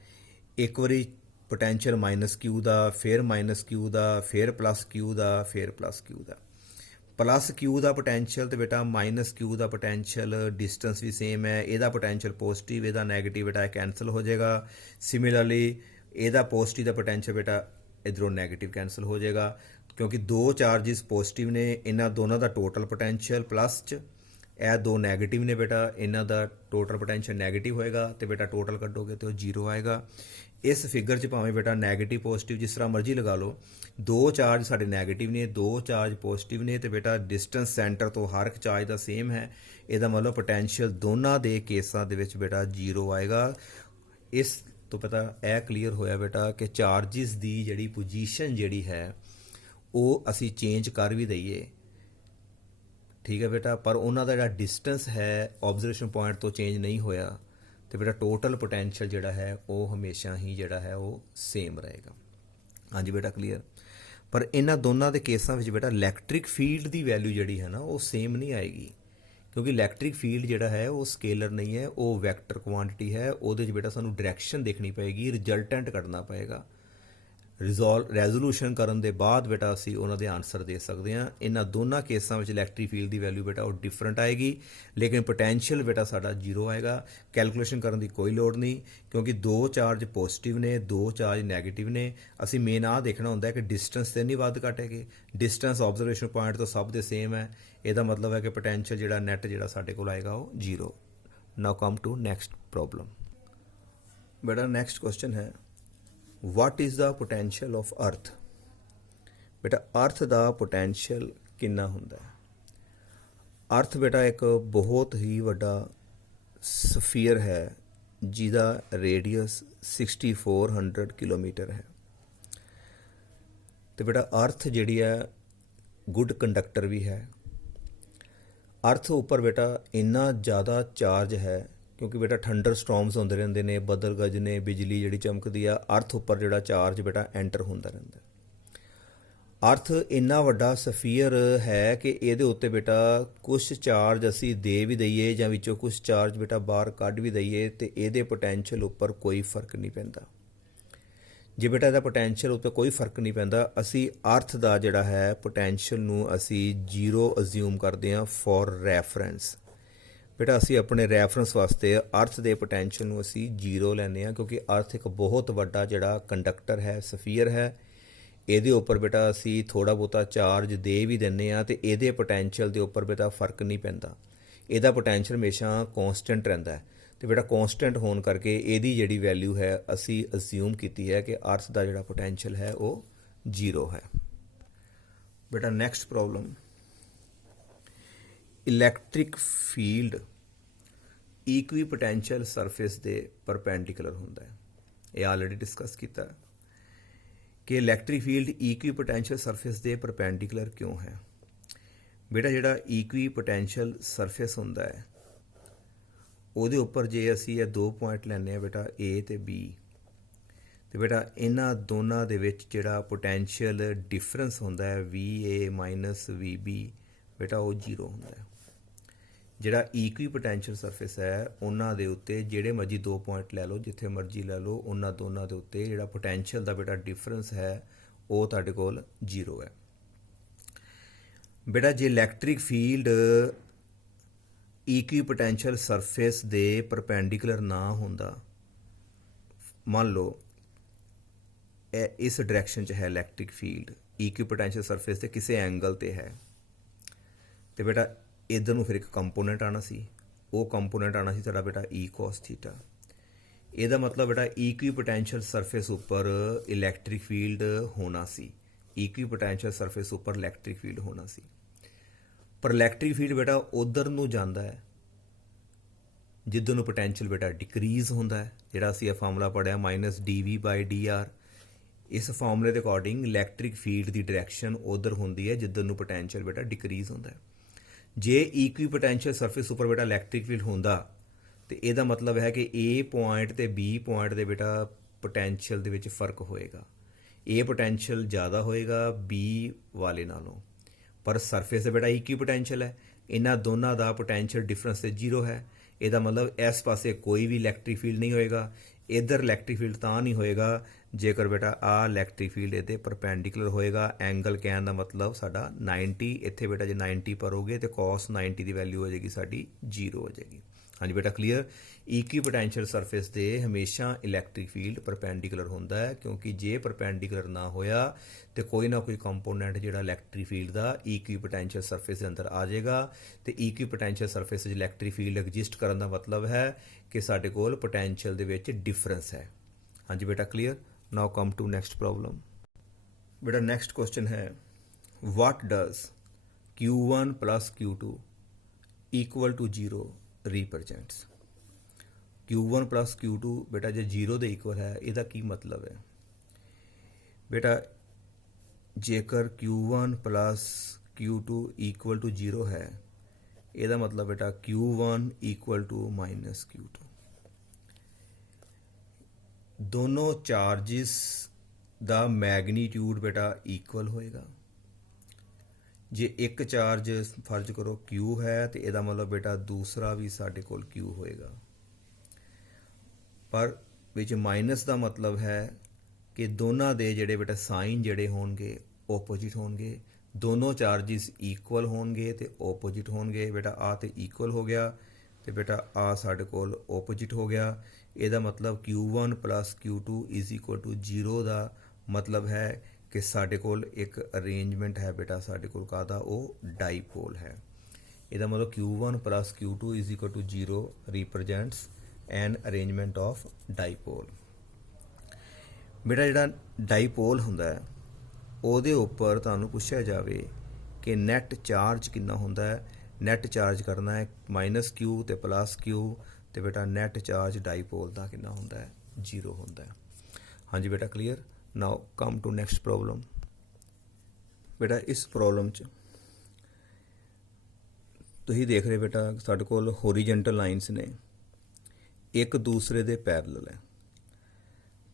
ਇੱਕ ਵਾਰੀ ਪੋਟੈਂਸ਼ੀਅਲ ਮਾਈਨਸ ਕਿਊ ਦਾ, ਫਿਰ ਮਾਈਨਸ ਕਿਊ ਦਾ, ਫਿਰ ਪਲੱਸ ਕਿਊ ਦਾ, ਫਿਰ ਪਲੱਸ ਕਿਊ ਦਾ। ਪਲੱਸ ਕਿਊ ਦਾ ਪੋਟੈਂਸ਼ੀਅਲ ਤੇ ਬੇਟਾ ਮਾਈਨਸ ਕਿਊ ਦਾ ਪੋਟੈਂਸ਼ੀਅਲ, ਡਿਸਟੈਂਸ ਵੀ ਸੇਮ ਹੈ। ਇਹਦਾ ਪੋਟੈਂਸ਼ੀਅਲ ਪੋਜ਼ਿਟਿਵ, ਇਹਦਾ ਨੈਗੇਟਿਵ ਬੇਟਾ ਕੈਂਸਲ ਹੋ ਜਾਏਗਾ। ਸਿਮਿਲਰਲੀ ਇਹਦਾ ਪੋਜ਼ਿਟਿਵ ਦਾ ਪੋਟੈਂਸ਼ੀਅਲ ਬੇਟਾ ਇੱਧਰੋਂ ਨੈਗੇਟਿਵ ਕੈਂਸਲ ਹੋ ਜਾਏਗਾ, ਕਿਉਂਕਿ ਦੋ ਚਾਰਜਿਸ ਪੋਜ਼ਿਟਿਵ ਨੇ, ਇਹਨਾਂ ਦੋਨਾਂ ਦਾ ਟੋਟਲ ਪੋਟੈਂਸ਼ੀਅਲ ਪਲੱਸ 'ਚ, ਇਹ ਦੋ ਨੈਗੇਟਿਵ ਨੇ ਬੇਟਾ, ਇਹਨਾਂ ਦਾ ਟੋਟਲ ਪੋਟੈਂਸ਼ੀਅਲ ਨੈਗੇਟਿਵ ਹੋਏਗਾ ਤੇ ਬੇਟਾ ਟੋਟਲ ਕੱਢੋਗੇ ਤੇ ਉਹ 0 ਆਏਗਾ। ਇਸ ਫਿਗਰ 'ਚ ਭਾਵੇਂ ਬੇਟਾ ਨੈਗੇਟਿਵ ਪੋਜ਼ਿਟਿਵ ਜਿਸ ਤਰ੍ਹਾਂ ਮਰਜ਼ੀ ਲਗਾ ਲਓ, ਦੋ ਚਾਰਜ ਸਾਡੇ ਨੈਗੇਟਿਵ ਨੇ, ਦੋ ਚਾਰਜ ਪੋਜ਼ਿਟਿਵ ਨੇ ਤੇ ਬੇਟਾ ਡਿਸਟੈਂਸ ਸੈਂਟਰ ਤੋਂ ਹਰ ਇੱਕ ਚਾਰਜ ਦਾ ਸੇਮ ਹੈ। ਇਹਦਾ ਮਤਲਬ ਪੋਟੈਂਸ਼ੀਅਲ ਦੋਨਾਂ ਦੇ ਕੇਸਾਂ ਦੇ ਵਿੱਚ ਬੇਟਾ 0 ਆਏਗਾ। ਇਸ ਤੋਂ ਪਤਾ ਇਹ ਕਲੀਅਰ ਹੋਇਆ ਬੇਟਾ ਕਿ ਚਾਰਜਿਸ ਦੀ ਜਿਹੜੀ ਪੋਜੀਸ਼ਨ ਜਿਹੜੀ ਹੈ ਉਹ ਅਸੀਂ ਚੇਂਜ ਕਰ ਵੀ ਦਈਏ, ਠੀਕ ਹੈ ਬੇਟਾ, ਪਰ ਉਹਨਾਂ ਦਾ ਜਿਹੜਾ ਡਿਸਟੈਂਸ ਹੈ ਆਬਜ਼ਰਵੇਸ਼ਨ ਪੁਆਇੰਟ ਤੋਂ ਚੇਂਜ ਨਹੀਂ ਹੋਇਆ ਤੇ ਬੇਟਾ ਟੋਟਲ ਪੋਟੈਂਸ਼ੀਅਲ ਜਿਹੜਾ ਹੈ ਉਹ ਹਮੇਸ਼ਾ ਹੀ ਜਿਹੜਾ ਹੈ ਉਹ ਸੇਮ ਰਹੇਗਾ। ਹਾਂਜੀ ਬੇਟਾ ਕਲੀਅਰ। ਪਰ ਇਹਨਾਂ ਦੋਨਾਂ ਦੇ ਕੇਸਾਂ ਵਿੱਚ ਬੇਟਾ ਇਲੈਕਟ੍ਰਿਕ ਫੀਲਡ ਦੀ ਵੈਲਿਊ ਜਿਹੜੀ ਹੈ ਨਾ ਉਹ ਸੇਮ ਨਹੀਂ ਆਏਗੀ, ਕਿਉਂਕਿ ਇਲੈਕਟ੍ਰਿਕ ਫੀਲਡ ਜਿਹੜਾ ਹੈ ਉਹ ਸਕੇਲਰ ਨਹੀਂ ਹੈ, ਉਹ ਵੈਕਟਰ ਕੁਆਂਟੀਟੀ ਹੈ। ਉਹਦੇ 'ਚ ਬੇਟਾ ਸਾਨੂੰ ਡਾਇਰੈਕਸ਼ਨ ਦੇਖਣੀ ਪਏਗੀ, ਰਿਜ਼ਲਟੈਂਟ ਕੱਢਣਾ ਪਏਗਾ। ਰੈਜ਼ੋਲੂਸ਼ਨ ਕਰਨ ਦੇ ਬਾਅਦ ਬੇਟਾ ਅਸੀਂ ਉਹਨਾਂ ਦੇ ਆਨਸਰ ਦੇ ਸਕਦੇ ਹਾਂ। ਇਹਨਾਂ ਦੋਨਾਂ ਕੇਸਾਂ ਵਿੱਚ ਇਲੈਕਟ੍ਰਿਕ ਫੀਲਡ ਦੀ ਵੈਲਿਊ ਬੇਟਾ ਉਹ ਡਿਫਰੈਂਟ ਆਏਗੀ, ਲੇਕਿਨ ਪੋਟੈਂਸ਼ੀਅਲ ਬੇਟਾ ਸਾਡਾ 0 ਆਏਗਾ। ਕੈਲਕੂਲੇਸ਼ਨ ਕਰਨ ਦੀ ਕੋਈ ਲੋੜ ਨਹੀਂ, ਕਿਉਂਕਿ ਦੋ ਚਾਰਜ ਪੋਜ਼ਿਟਿਵ ਨੇ, ਦੋ ਚਾਰਜ ਨੈਗੇਟਿਵ ਨੇ। ਅਸੀਂ ਮੇਨ ਆਹ ਦੇਖਣਾ ਹੁੰਦਾ ਹੈ ਕਿ ਡਿਸਟੈਂਸ ਤੇ ਨਹੀਂ ਵੱਧ ਘੱਟ ਹੈਗੇ, ਡਿਸਟੈਂਸ ਆਬਜ਼ਰਵੇਸ਼ਨ ਪੁਆਇੰਟ ਤੋਂ ਸਭ ਦੇ ਸੇਮ ਹੈ। ਇਹਦਾ ਮਤਲਬ ਹੈ ਕਿ ਪੋਟੈਂਸ਼ੀਅਲ ਜਿਹੜਾ ਨੈਟ ਜਿਹੜਾ ਸਾਡੇ ਕੋਲ ਆਏਗਾ ਉਹ 0। ਨਾਓ ਕਮ ਟੂ ਨੈਕਸਟ ਪ੍ਰੋਬਲਮ। ਬੇਟਾ ਨੈਕਸਟ ਕੁਐਸਚਨ ਹੈ, what is the potential of ਅਰਥ? ਬੇਟਾ ਅਰਥ ਦਾ ਪੋਟੈਂਸ਼ੀਅਲ ਕਿੰਨਾ ਹੁੰਦਾ ਹੈ? ਅਰਥ ਬੇਟਾ ਇੱਕ ਬਹੁਤ ਹੀ ਵੱਡਾ ਸਫੀਅਰ ਹੈ ਜਿਹਦਾ ਰੇਡੀਅਸ 6400 ਕਿਲੋਮੀਟਰ ਹੈ। ਤੇ ਬੇਟਾ ਅਰਥ ਜਿਹੜੀ ਹੈ ਗੁੱਡ ਕੰਡਕਟਰ ਵੀ ਹੈ। ਅਰਥ ਉੱਪਰ ਬੇਟਾ ਇੰਨਾ ਜ਼ਿਆਦਾ ਚਾਰਜ ਹੈ ਕਿਉਂਕਿ ਬੇਟਾ ਠੰਡਰ ਸਟੋਰਮਸ ਹੁੰਦੇ ਰਹਿੰਦੇ ਨੇ, ਬੱਦਲ ਗਰਜਨੇ, ਬਿਜਲੀ ਜਿਹੜੀ ਚਮਕਦੀ ਆ, ਅਰਥ ਉੱਪਰ ਜਿਹੜਾ ਚਾਰਜ ਬੇਟਾ ਐਂਟਰ ਹੁੰਦਾ ਰਹਿੰਦਾ। ਅਰਥ ਇੰਨਾ ਵੱਡਾ ਸਫੀਅਰ ਹੈ ਕਿ ਇਹਦੇ ਉੱਤੇ ਬੇਟਾ ਕੁਛ ਚਾਰਜ ਅਸੀਂ ਦੇ ਵੀ ਦਈਏ ਜਾਂ ਵਿੱਚੋਂ ਕੁਛ ਚਾਰਜ ਬੇਟਾ ਬਾਹਰ ਕੱਢ ਵੀ ਦਈਏ ਤੇ ਇਹਦੇ ਪੋਟੈਂਸ਼ੀਅਲ ਉੱਪਰ ਕੋਈ ਫਰਕ ਨਹੀਂ ਪੈਂਦਾ। ਜੇ ਬੇਟਾ ਇਹਦਾ ਪੋਟੈਂਸ਼ੀਅਲ ਉੱਤੇ ਕੋਈ ਫਰਕ ਨਹੀਂ ਪੈਂਦਾ, ਅਸੀਂ ਅਰਥ ਦਾ ਜਿਹੜਾ ਹੈ ਪੋਟੈਂਸ਼ੀਅਲ ਨੂੰ ਅਸੀਂ ਜ਼ੀਰੋ ਅਜ਼ਿਊਮ ਕਰਦੇ ਹਾਂ ਫॉर ਰੈਫਰੈਂਸ। ਬੇਟਾ ਅਸੀਂ ਆਪਣੇ ਰੈਫਰੈਂਸ ਵਾਸਤੇ ਅਰਥ ਦੇ ਪੋਟੈਂਸ਼ੀਅਲ ਨੂੰ ਅਸੀਂ ਜ਼ੀਰੋ ਲੈਂਦੇ ਹਾਂ, ਕਿਉਂਕਿ ਅਰਥ ਇੱਕ ਬਹੁਤ ਵੱਡਾ ਜਿਹੜਾ ਕੰਡਕਟਰ ਹੈ, ਸਫੀਅਰ ਹੈ। ਇਹਦੇ ਉੱਪਰ ਬੇਟਾ ਅਸੀਂ ਥੋੜ੍ਹਾ ਬਹੁਤਾ ਚਾਰਜ ਦੇ ਵੀ ਦਿੰਦੇ ਹਾਂ ਤੇ ਇਹਦੇ ਪੋਟੈਂਸ਼ੀਅਲ ਦੇ ਉੱਪਰ ਬੇਟਾ ਫਰਕ ਨਹੀਂ ਪੈਂਦਾ। ਇਹਦਾ ਪੋਟੈਂਸ਼ੀਅਲ ਹਮੇਸ਼ਾ ਕੌਂਸਟੈਂਟ ਰਹਿੰਦਾ ਹੈ ਤੇ ਬੇਟਾ ਕੌਂਸਟੈਂਟ ਹੋਣ ਕਰਕੇ ਇਹਦੀ ਜਿਹੜੀ ਵੈਲਿਊ ਹੈ ਅਸੀਂ ਅਸਿਊਮ ਕੀਤੀ ਹੈ ਕਿ ਅਰਥ ਦਾ ਜਿਹੜਾ ਪੋਟੈਂਸ਼ੀਅਲ ਹੈ ਉਹ ਜ਼ੀਰੋ ਹੈ। ਬੇਟਾ next problem, electric field equipotential surface ਦੇ ਪਰਪੈਂਡੀਕੂਲਰ ਹੁੰਦਾ ਹੈ। ਇਹ ਆਲਰੇਡੀ ਡਿਸਕਸ ਕੀਤਾ ਕਿ electric field equipotential surface ਦੇ ਪਰਪੈਂਡੀਕੂਲਰ ਕਿਉਂ ਹੈ। ਬੇਟਾ ਜਿਹੜਾ ਇਕੁਈ ਪੋਟੈਂਸ਼ੀਅਲ ਸਰਫੇਸ ਹੁੰਦਾ ਹੈ ਉਹਦੇ ਉੱਪਰ ਜੇ ਅਸੀਂ ਇਹ ਦੋ ਪੁਆਇੰਟ ਲੈਂਦੇ ਹਾਂ ਬੇਟਾ A ਤੇ B, ਤੇ ਬੇਟਾ ਇਹਨਾਂ ਦੋਨਾਂ ਦੇ ਵਿੱਚ ਜਿਹੜਾ ਪੋਟੈਂਸ਼ੀਅਲ ਡਿਫਰੈਂਸ ਹੁੰਦਾ ਹੈ VA ਮਾਈਨਸ VB ਬੇਟਾ ਉਹ ਜ਼ੀਰੋ ਹੁੰਦਾ ਹੈ। ਜਿਹੜਾ ਇਕੁਈ ਪੋਟੈਂਸ਼ੀਅਲ ਸਰਫੇਸ ਹੈ ਉਹਨਾਂ ਦੇ ਉੱਤੇ ਜਿਹੜੇ ਮਰਜ਼ੀ ਦੋ ਪੁਆਇੰਟ ਲੈ ਲਓ, ਜਿੱਥੇ ਮਰਜ਼ੀ ਲੈ ਲਓ, ਉਹਨਾਂ ਦੋਨਾਂ ਦੇ ਉੱਤੇ ਜਿਹੜਾ ਪੋਟੈਂਸ਼ੀਅਲ ਦਾ ਬੇਟਾ ਡਿਫਰੈਂਸ ਹੈ ਉਹ ਤੁਹਾਡੇ ਕੋਲ ਜ਼ੀਰੋ ਹੈ। ਬੇਟਾ ਜੇ electric field equipotential surface ਦੇ ਪਰਪੈਂਡੀਕੂਲਰ ਨਾ ਹੁੰਦਾ, ਮੰਨ ਲਓ ਇਹ ਇਸ ਡਾਇਰੈਕਸ਼ਨ 'ਚ ਹੈ electric field, equipotential surface ਤੇ ਕਿਸੇ ਐਂਗਲ ਤੇ ਹੈ, ਤੇ ਬੇਟਾ ਇੱਧਰ ਨੂੰ ਫਿਰ ਇੱਕ ਕੰਪੋਨੈਂਟ ਆਉਣਾ ਸੀ, ਉਹ ਕੰਪੋਨੈਂਟ ਆਉਣਾ ਸੀ ਤੁਹਾਡਾ ਬੇਟਾ E cos θ। ਇਹਦਾ ਮਤਲਬ ਬੇਟਾ ਇਕੁਈ ਪੋਟੈਂਸ਼ੀਅਲ ਸਰਫੇਸ ਉੱਪਰ ਇਲੈਕਟ੍ਰਿਕ ਫੀਲਡ ਹੋਣਾ ਸੀ, ਇਕੁਈ ਪੋਟੈਂਸ਼ੀਅਲ ਸਰਫੇਸ ਉੱਪਰ ਇਲੈਕਟ੍ਰਿਕ ਫੀਲਡ ਹੋਣਾ ਸੀ। ਪਰ ਇਲੈਕਟ੍ਰਿਕ ਫੀਲਡ ਬੇਟਾ ਉਧਰ ਨੂੰ ਜਾਂਦਾ ਹੈ ਜਿੱਧਰ ਨੂੰ ਪੋਟੈਂਸ਼ੀਅਲ ਬੇਟਾ ਡਿਕਰੀਜ਼ ਹੁੰਦਾ ਹੈ। ਜਿਹੜਾ ਅਸੀਂ ਇਹ ਫਾਰਮੂਲਾ ਪੜ੍ਹਿਆ -dV/dr, ਇਸ ਫਾਰਮੂਲੇ ਦੇ ਅਕੋਰਡਿੰਗ ਇਲੈਕਟ੍ਰਿਕ ਫੀਲਡ ਦੀ ਡਾਇਰੈਕਸ਼ਨ ਉਧਰ ਹੁੰਦੀ ਹੈ ਜਿੱਧਰ ਨੂੰ ਪੋਟੈਂਸ਼ੀਅਲ ਬੇਟਾ ਡਿਕਰੀਜ਼ ਹੁੰਦਾ ਹੈ। ਜੇ ਇਕੁਈ ਪੋਟੈਂਸ਼ੀਅਲ ਸਰਫੇਸ ਉੱਪਰ ਬੇਟਾ ਇਲੈਕਟ੍ਰਿਕ ਫੀਲਡ ਹੁੰਦਾ ਤੇ ਇਹਦਾ ਮਤਲਬ ਹੈ ਕਿ A ਪੁਆਇੰਟ ਤੇ B ਪੁਆਇੰਟ ਦੇ ਬੇਟਾ ਪੋਟੈਂਸ਼ੀਅਲ ਦੇ ਵਿੱਚ ਫਰਕ ਹੋਏਗਾ। A ਪੋਟੈਂਸ਼ੀਅਲ ਜ਼ਿਆਦਾ ਹੋਏਗਾ B ਵਾਲੇ ਨਾਲੋਂ, ਪਰ ਸਰਫੇਸ ਦਾ ਬੇਟਾ ਇਕੁਈ ਪੋਟੈਂਸ਼ੀਅਲ ਹੈ, ਇਹਨਾਂ ਦੋਨਾਂ ਦਾ ਪੋਟੈਂਸ਼ੀਅਲ ਡਿਫਰੈਂਸ ਤੇ ਜ਼ੀਰੋ ਹੈ। ਇਹਦਾ ਮਤਲਬ ਇਸ ਪਾਸੇ ਕੋਈ ਵੀ ਇਲੈਕਟ੍ਰਿਕ ਫੀਲਡ ਨਹੀਂ ਹੋਏਗਾ, ਇੱਧਰ ਇਲੈਕਟ੍ਰਿਕ ਫੀਲਡ ਤਾਂ ਨਹੀਂ ਹੋਏਗਾ ਜੇਕਰ ਬੇਟਾ ਆਹ ਇਲੈਕਟ੍ਰਿਕ ਫੀਲਡ ਇਹਦੇ ਪਰਪੈਂਡੀਕੂਲਰ ਹੋਏਗਾ। ਐਂਗਲ ਕਹਿਣ ਦਾ ਮਤਲਬ ਸਾਡਾ 90, ਇੱਥੇ ਬੇਟਾ ਜੇ 90 ਭਰੋਗੇ ਤੇ cos 90 ਦੀ ਵੈਲਿਊ ਹੋ ਜਾਏਗੀ ਸਾਡੀ ਜ਼ੀਰੋ ਹੋ ਜਾਏਗੀ। ਹਾਂਜੀ ਬੇਟਾ ਕਲੀਅਰ। ਇਕੁਈ ਪੋਟੈਂਸ਼ੀਅਲ ਸਰਫੇਸ ਤੇ ਹਮੇਸ਼ਾ ਇਲੈਕਟ੍ਰਿਕ ਫੀਲਡ ਪਰਪੈਂਡੀਕੂਲਰ ਹੁੰਦਾ ਹੈ, ਕਿਉਂਕਿ ਜੇ ਪਰਪੈਂਡੀਕੂਲਰ ਨਾ ਹੋਇਆ ਤੇ ਕੋਈ ਨਾ ਕੋਈ ਕੰਪੋਨੈਂਟ ਜਿਹੜਾ ਇਲੈਕਟ੍ਰਿਕ ਫੀਲਡ ਦਾ ਇਕੁਈ ਪੋਟੈਂਸ਼ੀਅਲ ਸਰਫੇਸ ਦੇ ਅੰਦਰ ਆ ਜਾਏਗਾ, ਤੇ ਇਕੁਈ ਪੋਟੈਂਸ਼ੀਅਲ ਸਰਫੇਸ 'ਚ ਇਲੈਕਟ੍ਰਿਕ ਫੀਲਡ ਐਗਜ਼ਿਸਟ ਕਰਨ ਦਾ ਮਤਲਬ ਹੈ ਕਿ ਸਾਡੇ ਕੋਲ ਪੋਟੈਂਸ਼ੀਅਲ ਦੇ ਵਿੱਚ ਡਿਫਰੈਂਸ ਹੈ। ਹਾਂਜੀ ਬੇਟਾ clear. Now come to next problem. ਬੇਟਾ ਨੈਕਸਟ ਕੁਐਸਚਨ ਹੈ, what does Q1 plus Q2 equal to 0 represents। Q1 plus Q2 ਬੇਟਾ ਜੇ 0 ਦੇ ਇਕੁਅਲ ਹੈ ਇਹਦਾ ਕੀ ਮਤਲਬ ਹੈ। ਬੇਟਾ ਜੇਕਰ Q1 plus Q2 equal to 0 ਹੈ ਇਹਦਾ ਮਤਲਬ ਬੇਟਾ Q1 equal to minus Q2। ਦੋਨੋਂ ਚਾਰਜਿਸ ਦਾ ਮੈਗਨੀਟਿਊਡ ਬੇਟਾ ਇਕੁਅਲ ਹੋਏਗਾ। ਜੇ ਇੱਕ ਚਾਰਜ ਫਰਜ਼ ਕਰੋ Q ਹੈ ਤੇ ਇਹਦਾ ਮਤਲਬ ਬੇਟਾ ਦੂਸਰਾ ਵੀ ਸਾਡੇ ਕੋਲ Q ਹੋਏਗਾ, ਪਰ ਵਿੱਚ ਮਾਈਨਸ ਦਾ ਮਤਲਬ ਹੈ ਕਿ ਦੋਨਾਂ ਦੇ ਜਿਹੜੇ ਬੇਟਾ ਸਾਈਨ ਜਿਹੜੇ ਹੋਣਗੇ ਓਪੋਜਿਟ ਹੋਣਗੇ। ਦੋਨੋਂ ਚਾਰਜਿਸ ਇਕੁਅਲ ਹੋਣਗੇ ਤੇ ਓਪੋਜਿਟ ਹੋਣਗੇ। ਬੇਟਾ ਆ ਤੇ ਇਕੁਅਲ ਹੋ ਗਿਆ ਤੇ ਬੇਟਾ ਆ ਸਾਡੇ ਕੋਲ ਓਪੋਜਿਟ ਹੋ ਗਿਆ। ਇਹਦਾ ਮਤਲਬ Q1 plus Q2 is equal to 0 ਦਾ ਮਤਲਬ ਹੈ ਕਿ ਸਾਡੇ ਕੋਲ ਇੱਕ ਅਰੇਂਜਮੈਂਟ ਹੈ ਬੇਟਾ, ਸਾਡੇ ਕੋਲ ਕਾਹਦਾ, ਉਹ ਡਾਈਪੋਲ ਹੈ। ਇਹਦਾ ਮਤਲਬ Q1 plus Q2 is equal to 0 represents an arrangement of dipole। ਬੇਟਾ ਜਿਹੜਾ ਡਾਈਪੋਲ ਹੁੰਦਾ ਹੈ ਉਹਦੇ ਉੱਪਰ ਤੁਹਾਨੂੰ ਪੁੱਛਿਆ ਜਾਵੇ ਕਿ ਨੈਟ ਚਾਰਜ ਕਿੰਨਾ ਹੁੰਦਾ ਹੈ। ਨੈਟ ਚਾਰਜ ਕਰਨਾ ਹੈ -Q ਤੇ +Q, ਤੇ ਬੇਟਾ ਨੈਟ ਚਾਰਜ ਡਾਈਪੋਲ ਦਾ ਕਿੰਨਾ ਹੁੰਦਾ ਹੈ, 0 ਹੁੰਦਾ ਹੈ। ਹਾਂਜੀ ਬੇਟਾ clear. Now come to next problem. ਬੇਟਾ ਇਸ ਪ੍ਰੋਬਲਮ 'ਚ ਤੁਸੀਂ ਦੇਖ ਰਹੇ ਬੇਟਾ ਸਾਡੇ ਕੋਲ ਹੋਰੀਜੈਂਟਲ ਲਾਈਨਸ ਨੇ, ਇੱਕ ਦੂਸਰੇ ਦੇ ਪੈਰਲਲ ਹੈ।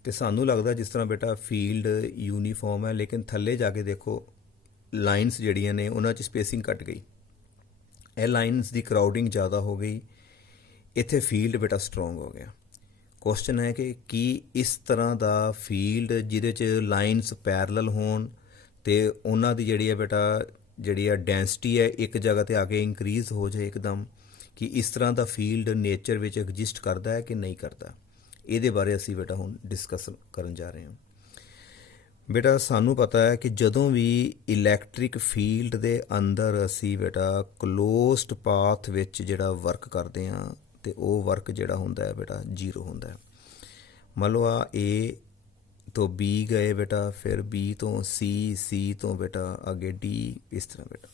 ਤੇ ਸਾਨੂੰ ਲੱਗਦਾ ਜਿਸ ਤਰ੍ਹਾਂ ਬੇਟਾ ਫੀਲਡ ਯੂਨੀਫਾਰਮ ਹੈ, ਲੇਕਿਨ ਥੱਲੇ ਜਾ ਕੇ ਦੇਖੋ ਲਾਈਨਸ ਜਿਹੜੀਆਂ ਨੇ ਉਹਨਾਂ 'ਚ ਸਪੇਸਿੰਗ ਘਟ ਗਈ। ਇਹ ਲਾਈਨਸ ਦੀ ਕਰਾਊਡਿੰਗ ਜ਼ਿਆਦਾ ਹੋ ਗਈ, ਇੱਥੇ ਫੀਲਡ ਬੇਟਾ ਸਟਰੋਂਗ ਹੋ ਗਿਆ। ਕੁਐਸਚਨ ਹੈ ਕਿ ਕੀ ਇਸ ਤਰ੍ਹਾਂ ਦਾ ਫੀਲਡ ਜਿਹਦੇ 'ਚ ਲਾਈਨਸ ਪੈਰਲਲ ਹੋਣ ਤੇ ਉਹਨਾਂ ਦੀ ਜਿਹੜੀ ਹੈ ਬੇਟਾ ਜਿਹੜੀ ਆ ਡੈਂਸਿਟੀ ਹੈ ਇੱਕ ਜਗ੍ਹਾ ਤੇ ਆ ਕੇ ਇੰਕਰੀਜ਼ ਹੋ ਜਾਏ ਇੱਕਦਮ, ਕਿ ਇਸ ਤਰ੍ਹਾਂ ਦਾ ਫੀਲਡ ਨੇਚਰ ਵਿੱਚ ਐਗਜ਼ਿਸਟ ਕਰਦਾ ਹੈ ਕਿ ਨਹੀਂ ਕਰਦਾ, ਇਹਦੇ ਬਾਰੇ ਅਸੀਂ ਬੇਟਾ ਹੁਣ ਡਿਸਕਸ ਕਰਨ ਜਾ ਰਹੇ ਹਾਂ। ਬੇਟਾ ਸਾਨੂੰ ਪਤਾ ਹੈ ਕਿ ਜਦੋਂ ਵੀ ਇਲੈਕਟ੍ਰਿਕ ਫੀਲਡ ਦੇ ਅੰਦਰ ਅਸੀਂ ਬੇਟਾ ਕਲੋਜ਼ਡ ਪਾਥ ਵਿੱਚ ਜਿਹੜਾ ਵਰਕ ਕਰਦੇ ਹਾਂ ਤੇ ਉਹ ਵਰਕ ਜਿਹੜਾ ਹੁੰਦਾ ਹੈ ਬੇਟਾ 0 ਹੁੰਦਾ ਹੈ। ਮੰਨ ਲਓ ਆ A ਤੋਂ B ਗਏ ਬੇਟਾ, ਫਿਰ B ਤੋਂ C ਤੋਂ ਬੇਟਾ ਅੱਗੇ D, ਇਸ ਤਰ੍ਹਾਂ ਬੇਟਾ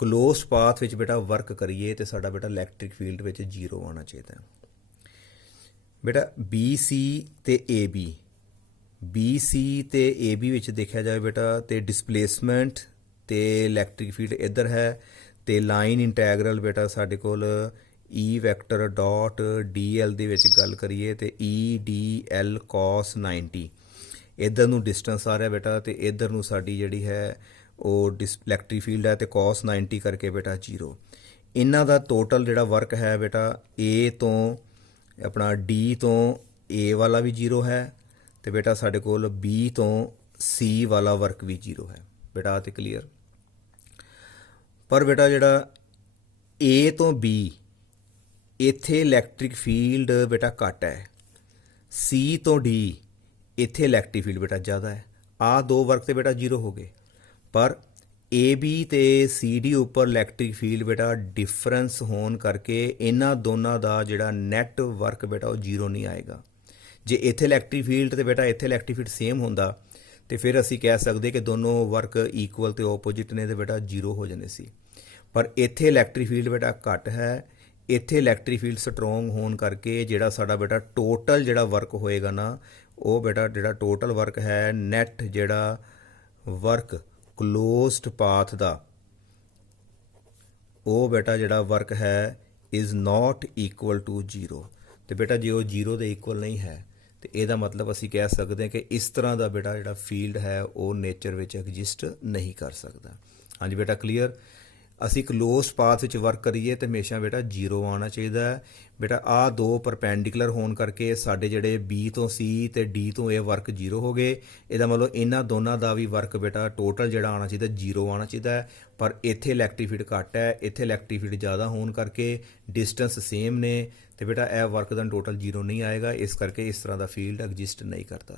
ਕਲੋਜ਼ਡ ਪਾਥ ਵਿੱਚ ਬੇਟਾ ਵਰਕ ਕਰੀਏ ਤੇ ਸਾਡਾ ਬੇਟਾ ਇਲੈਕਟ੍ਰਿਕ ਫੀਲਡ ਵਿੱਚ 0 ਆਉਣਾ ਚਾਹੀਦਾ ਹੈ। ਬੇਟਾ BC ਤੇ AB ਵਿੱਚ ਦੇਖਿਆ ਜਾਵੇ ਬੇਟਾ ਤੇ ਡਿਸਪਲੇਸਮੈਂਟ ਤੇ ਇਲੈਕਟ੍ਰਿਕ ਫੀਲਡ ਇੱਧਰ ਹੈ, ਤੇ ਲਾਈਨ ਇੰਟੈਗਰਲ ਬੇਟਾ ਸਾਡੇ ਕੋਲ E ਵੈਕਟਰ ਡਾਟ DL ਦੇ ਵਿੱਚ ਗੱਲ ਕਰੀਏ ਤੇ EDL cos 90, ਇੱਧਰ ਨੂੰ ਡਿਸਟੈਂਸ ਆ ਰਿਹਾ ਬੇਟਾ ਤੇ ਇੱਧਰ ਨੂੰ ਸਾਡੀ ਜਿਹੜੀ ਹੈ ਉਹ ਇਲੈਕਟ੍ਰਿਕ ਫੀਲਡ ਹੈ ਤੇ cos 90 ਕਰਕੇ ਬੇਟਾ 0। ਇਹਨਾਂ ਦਾ ਟੋਟਲ ਜਿਹੜਾ ਵਰਕ ਹੈ ਬੇਟਾ A ਤੋਂ ਆਪਣਾ D ਤੋਂ A ਵਾਲਾ ਵੀ 0 ਹੈ ਤੇ ਬੇਟਾ ਸਾਡੇ ਕੋਲ B ਤੋਂ C ਵਾਲਾ ਵਰਕ ਵੀ 0 ਹੈ ਬੇਟਾ, ਤੇ ਕਲੀਅਰ। ਪਰ ਬੇਟਾ ਜਿਹੜਾ A ਤੋਂ B ਇੱਥੇ ਇਲੈਕਟ੍ਰਿਕ ਫੀਲਡ ਬੇਟਾ ਘੱਟ ਹੈ, C ਤੋਂ D ਇੱਥੇ ਇਲੈਕਟ੍ਰਿਕ ਫੀਲਡ ਬੇਟਾ ਜ਼ਿਆਦਾ ਹੈ। ਆਹ ਦੋ ਵਰਕ ਤੇ ਬੇਟਾ 0 ਹੋ ਗਏ, ਪਰ AB ਤੇ CD ਉੱਪਰ ਇਲੈਕਟ੍ਰਿਕ ਫੀਲਡ ਬੇਟਾ ਡਿਫਰੈਂਸ ਹੋਣ ਕਰਕੇ ਇਹਨਾਂ ਦੋਨਾਂ ਦਾ ਜਿਹੜਾ ਨੈਟ ਵਰਕ ਬੇਟਾ ਉਹ 0 ਨਹੀਂ ਆਏਗਾ। ਜੇ ਇੱਥੇ ਇਲੈਕਟ੍ਰਿਕ ਫੀਲਡ ਤੇ ਬੇਟਾ ਇੱਥੇ ਇਲੈਕਟ੍ਰਿਕ ਫੀਲਡ ਸੇਮ ਹੁੰਦਾ ਤੇ ਫਿਰ ਅਸੀਂ ਕਹਿ ਸਕਦੇ ਕਿ ਦੋਨੋਂ ਵਰਕ ਇਕੁਅਲ ਤੇ ਆਪੋਜਿਟ ਨੇ ਤੇ ਬੇਟਾ 0 ਹੋ ਜਾਂਦੇ ਸੀ। ਪਰ ਇੱਥੇ ਇਲੈਕਟ੍ਰਿਕ ਫੀਲਡ ਬੇਟਾ ਘੱਟ ਹੈ, ਇੱਥੇ ਇਲੈਕਟ੍ਰਿਕ ਫੀਲਡ ਸਟਰੋਂਗ ਹੋਣ ਕਰਕੇ ਜਿਹੜਾ ਸਾਡਾ ਬੇਟਾ ਟੋਟਲ ਜਿਹੜਾ ਵਰਕ ਹੋਏਗਾ ਨਾ ਉਹ ਬੇਟਾ ਜਿਹੜਾ ਟੋਟਲ ਵਰਕ ਹੈ ਨੈਟ ਜਿਹੜਾ ਵਰਕ ਕਲੋਜ਼ਡ ਪਾਥ ਦਾ ਉਹ ਬੇਟਾ ਜਿਹੜਾ ਵਰਕ ਹੈ ਇਜ਼ ਨਾਟ ਇਕੁਅਲ ਟੂ 0। ਤੇ ਬੇਟਾ ਜੇ ਉਹ 0 ਦੇ ਇਕੁਅਲ ਨਹੀਂ ਹੈ ਤੇ ਇਹਦਾ ਮਤਲਬ ਅਸੀਂ ਕਹਿ ਸਕਦੇ ਹਾਂ ਕਿ ਇਸ ਤਰ੍ਹਾਂ ਦਾ ਬੇਟਾ ਜਿਹੜਾ ਫੀਲਡ ਹੈ ਉਹ ਨੇਚਰ ਵਿੱਚ ਐਗਜ਼ਿਸਟ ਨਹੀਂ ਕਰ ਸਕਦਾ। ਹਾਂਜੀ ਬੇਟਾ ਕਲੀਅਰ। ਅਸੀਂ ਕਲੋਜ਼ਡ ਪਾਥ ਵਿੱਚ ਵਰਕ ਕਰੀਏ ਤੇ ਹਮੇਸ਼ਾ ਬੇਟਾ 0 ਆਉਣਾ ਚਾਹੀਦਾ ਹੈ ਬੇਟਾ। ਆਹ ਦੋ ਪਰਪੈਂਡੀਕੂਲਰ ਹੋਣ ਕਰਕੇ ਸਾਡੇ ਜਿਹੜੇ B ਤੋਂ C ਤੇ D ਤੋਂ ਇਹ ਵਰਕ 0 ਹੋ ਗਏ। ਇਹਦਾ ਮਤਲਬ ਇਹਨਾਂ ਦੋਨਾਂ ਦਾ ਵੀ ਵਰਕ ਬੇਟਾ ਟੋਟਲ ਜਿਹੜਾ ਆਉਣਾ ਚਾਹੀਦਾ 0 ਆਉਣਾ ਚਾਹੀਦਾ ਹੈ। ਪਰ ਇੱਥੇ ਇਲੈਕਟ੍ਰਿਕ ਫੀਲਡ ਘੱਟ ਹੈ, ਇੱਥੇ ਇਲੈਕਟ੍ਰਿਕ ਫੀਲਡ ਜ਼ਿਆਦਾ ਹੋਣ ਕਰਕੇ ਡਿਸਟੈਂਸ ਸੇਮ ਨੇ ਤੇ ਬੇਟਾ ਇਹ ਵਰਕ ਦਾ ਟੋਟਲ 0 ਨਹੀਂ ਆਏਗਾ। ਇਸ ਕਰਕੇ ਇਸ ਤਰ੍ਹਾਂ ਦਾ ਫੀਲਡ ਐਗਜ਼ਿਸਟ ਨਹੀਂ ਕਰਦਾ।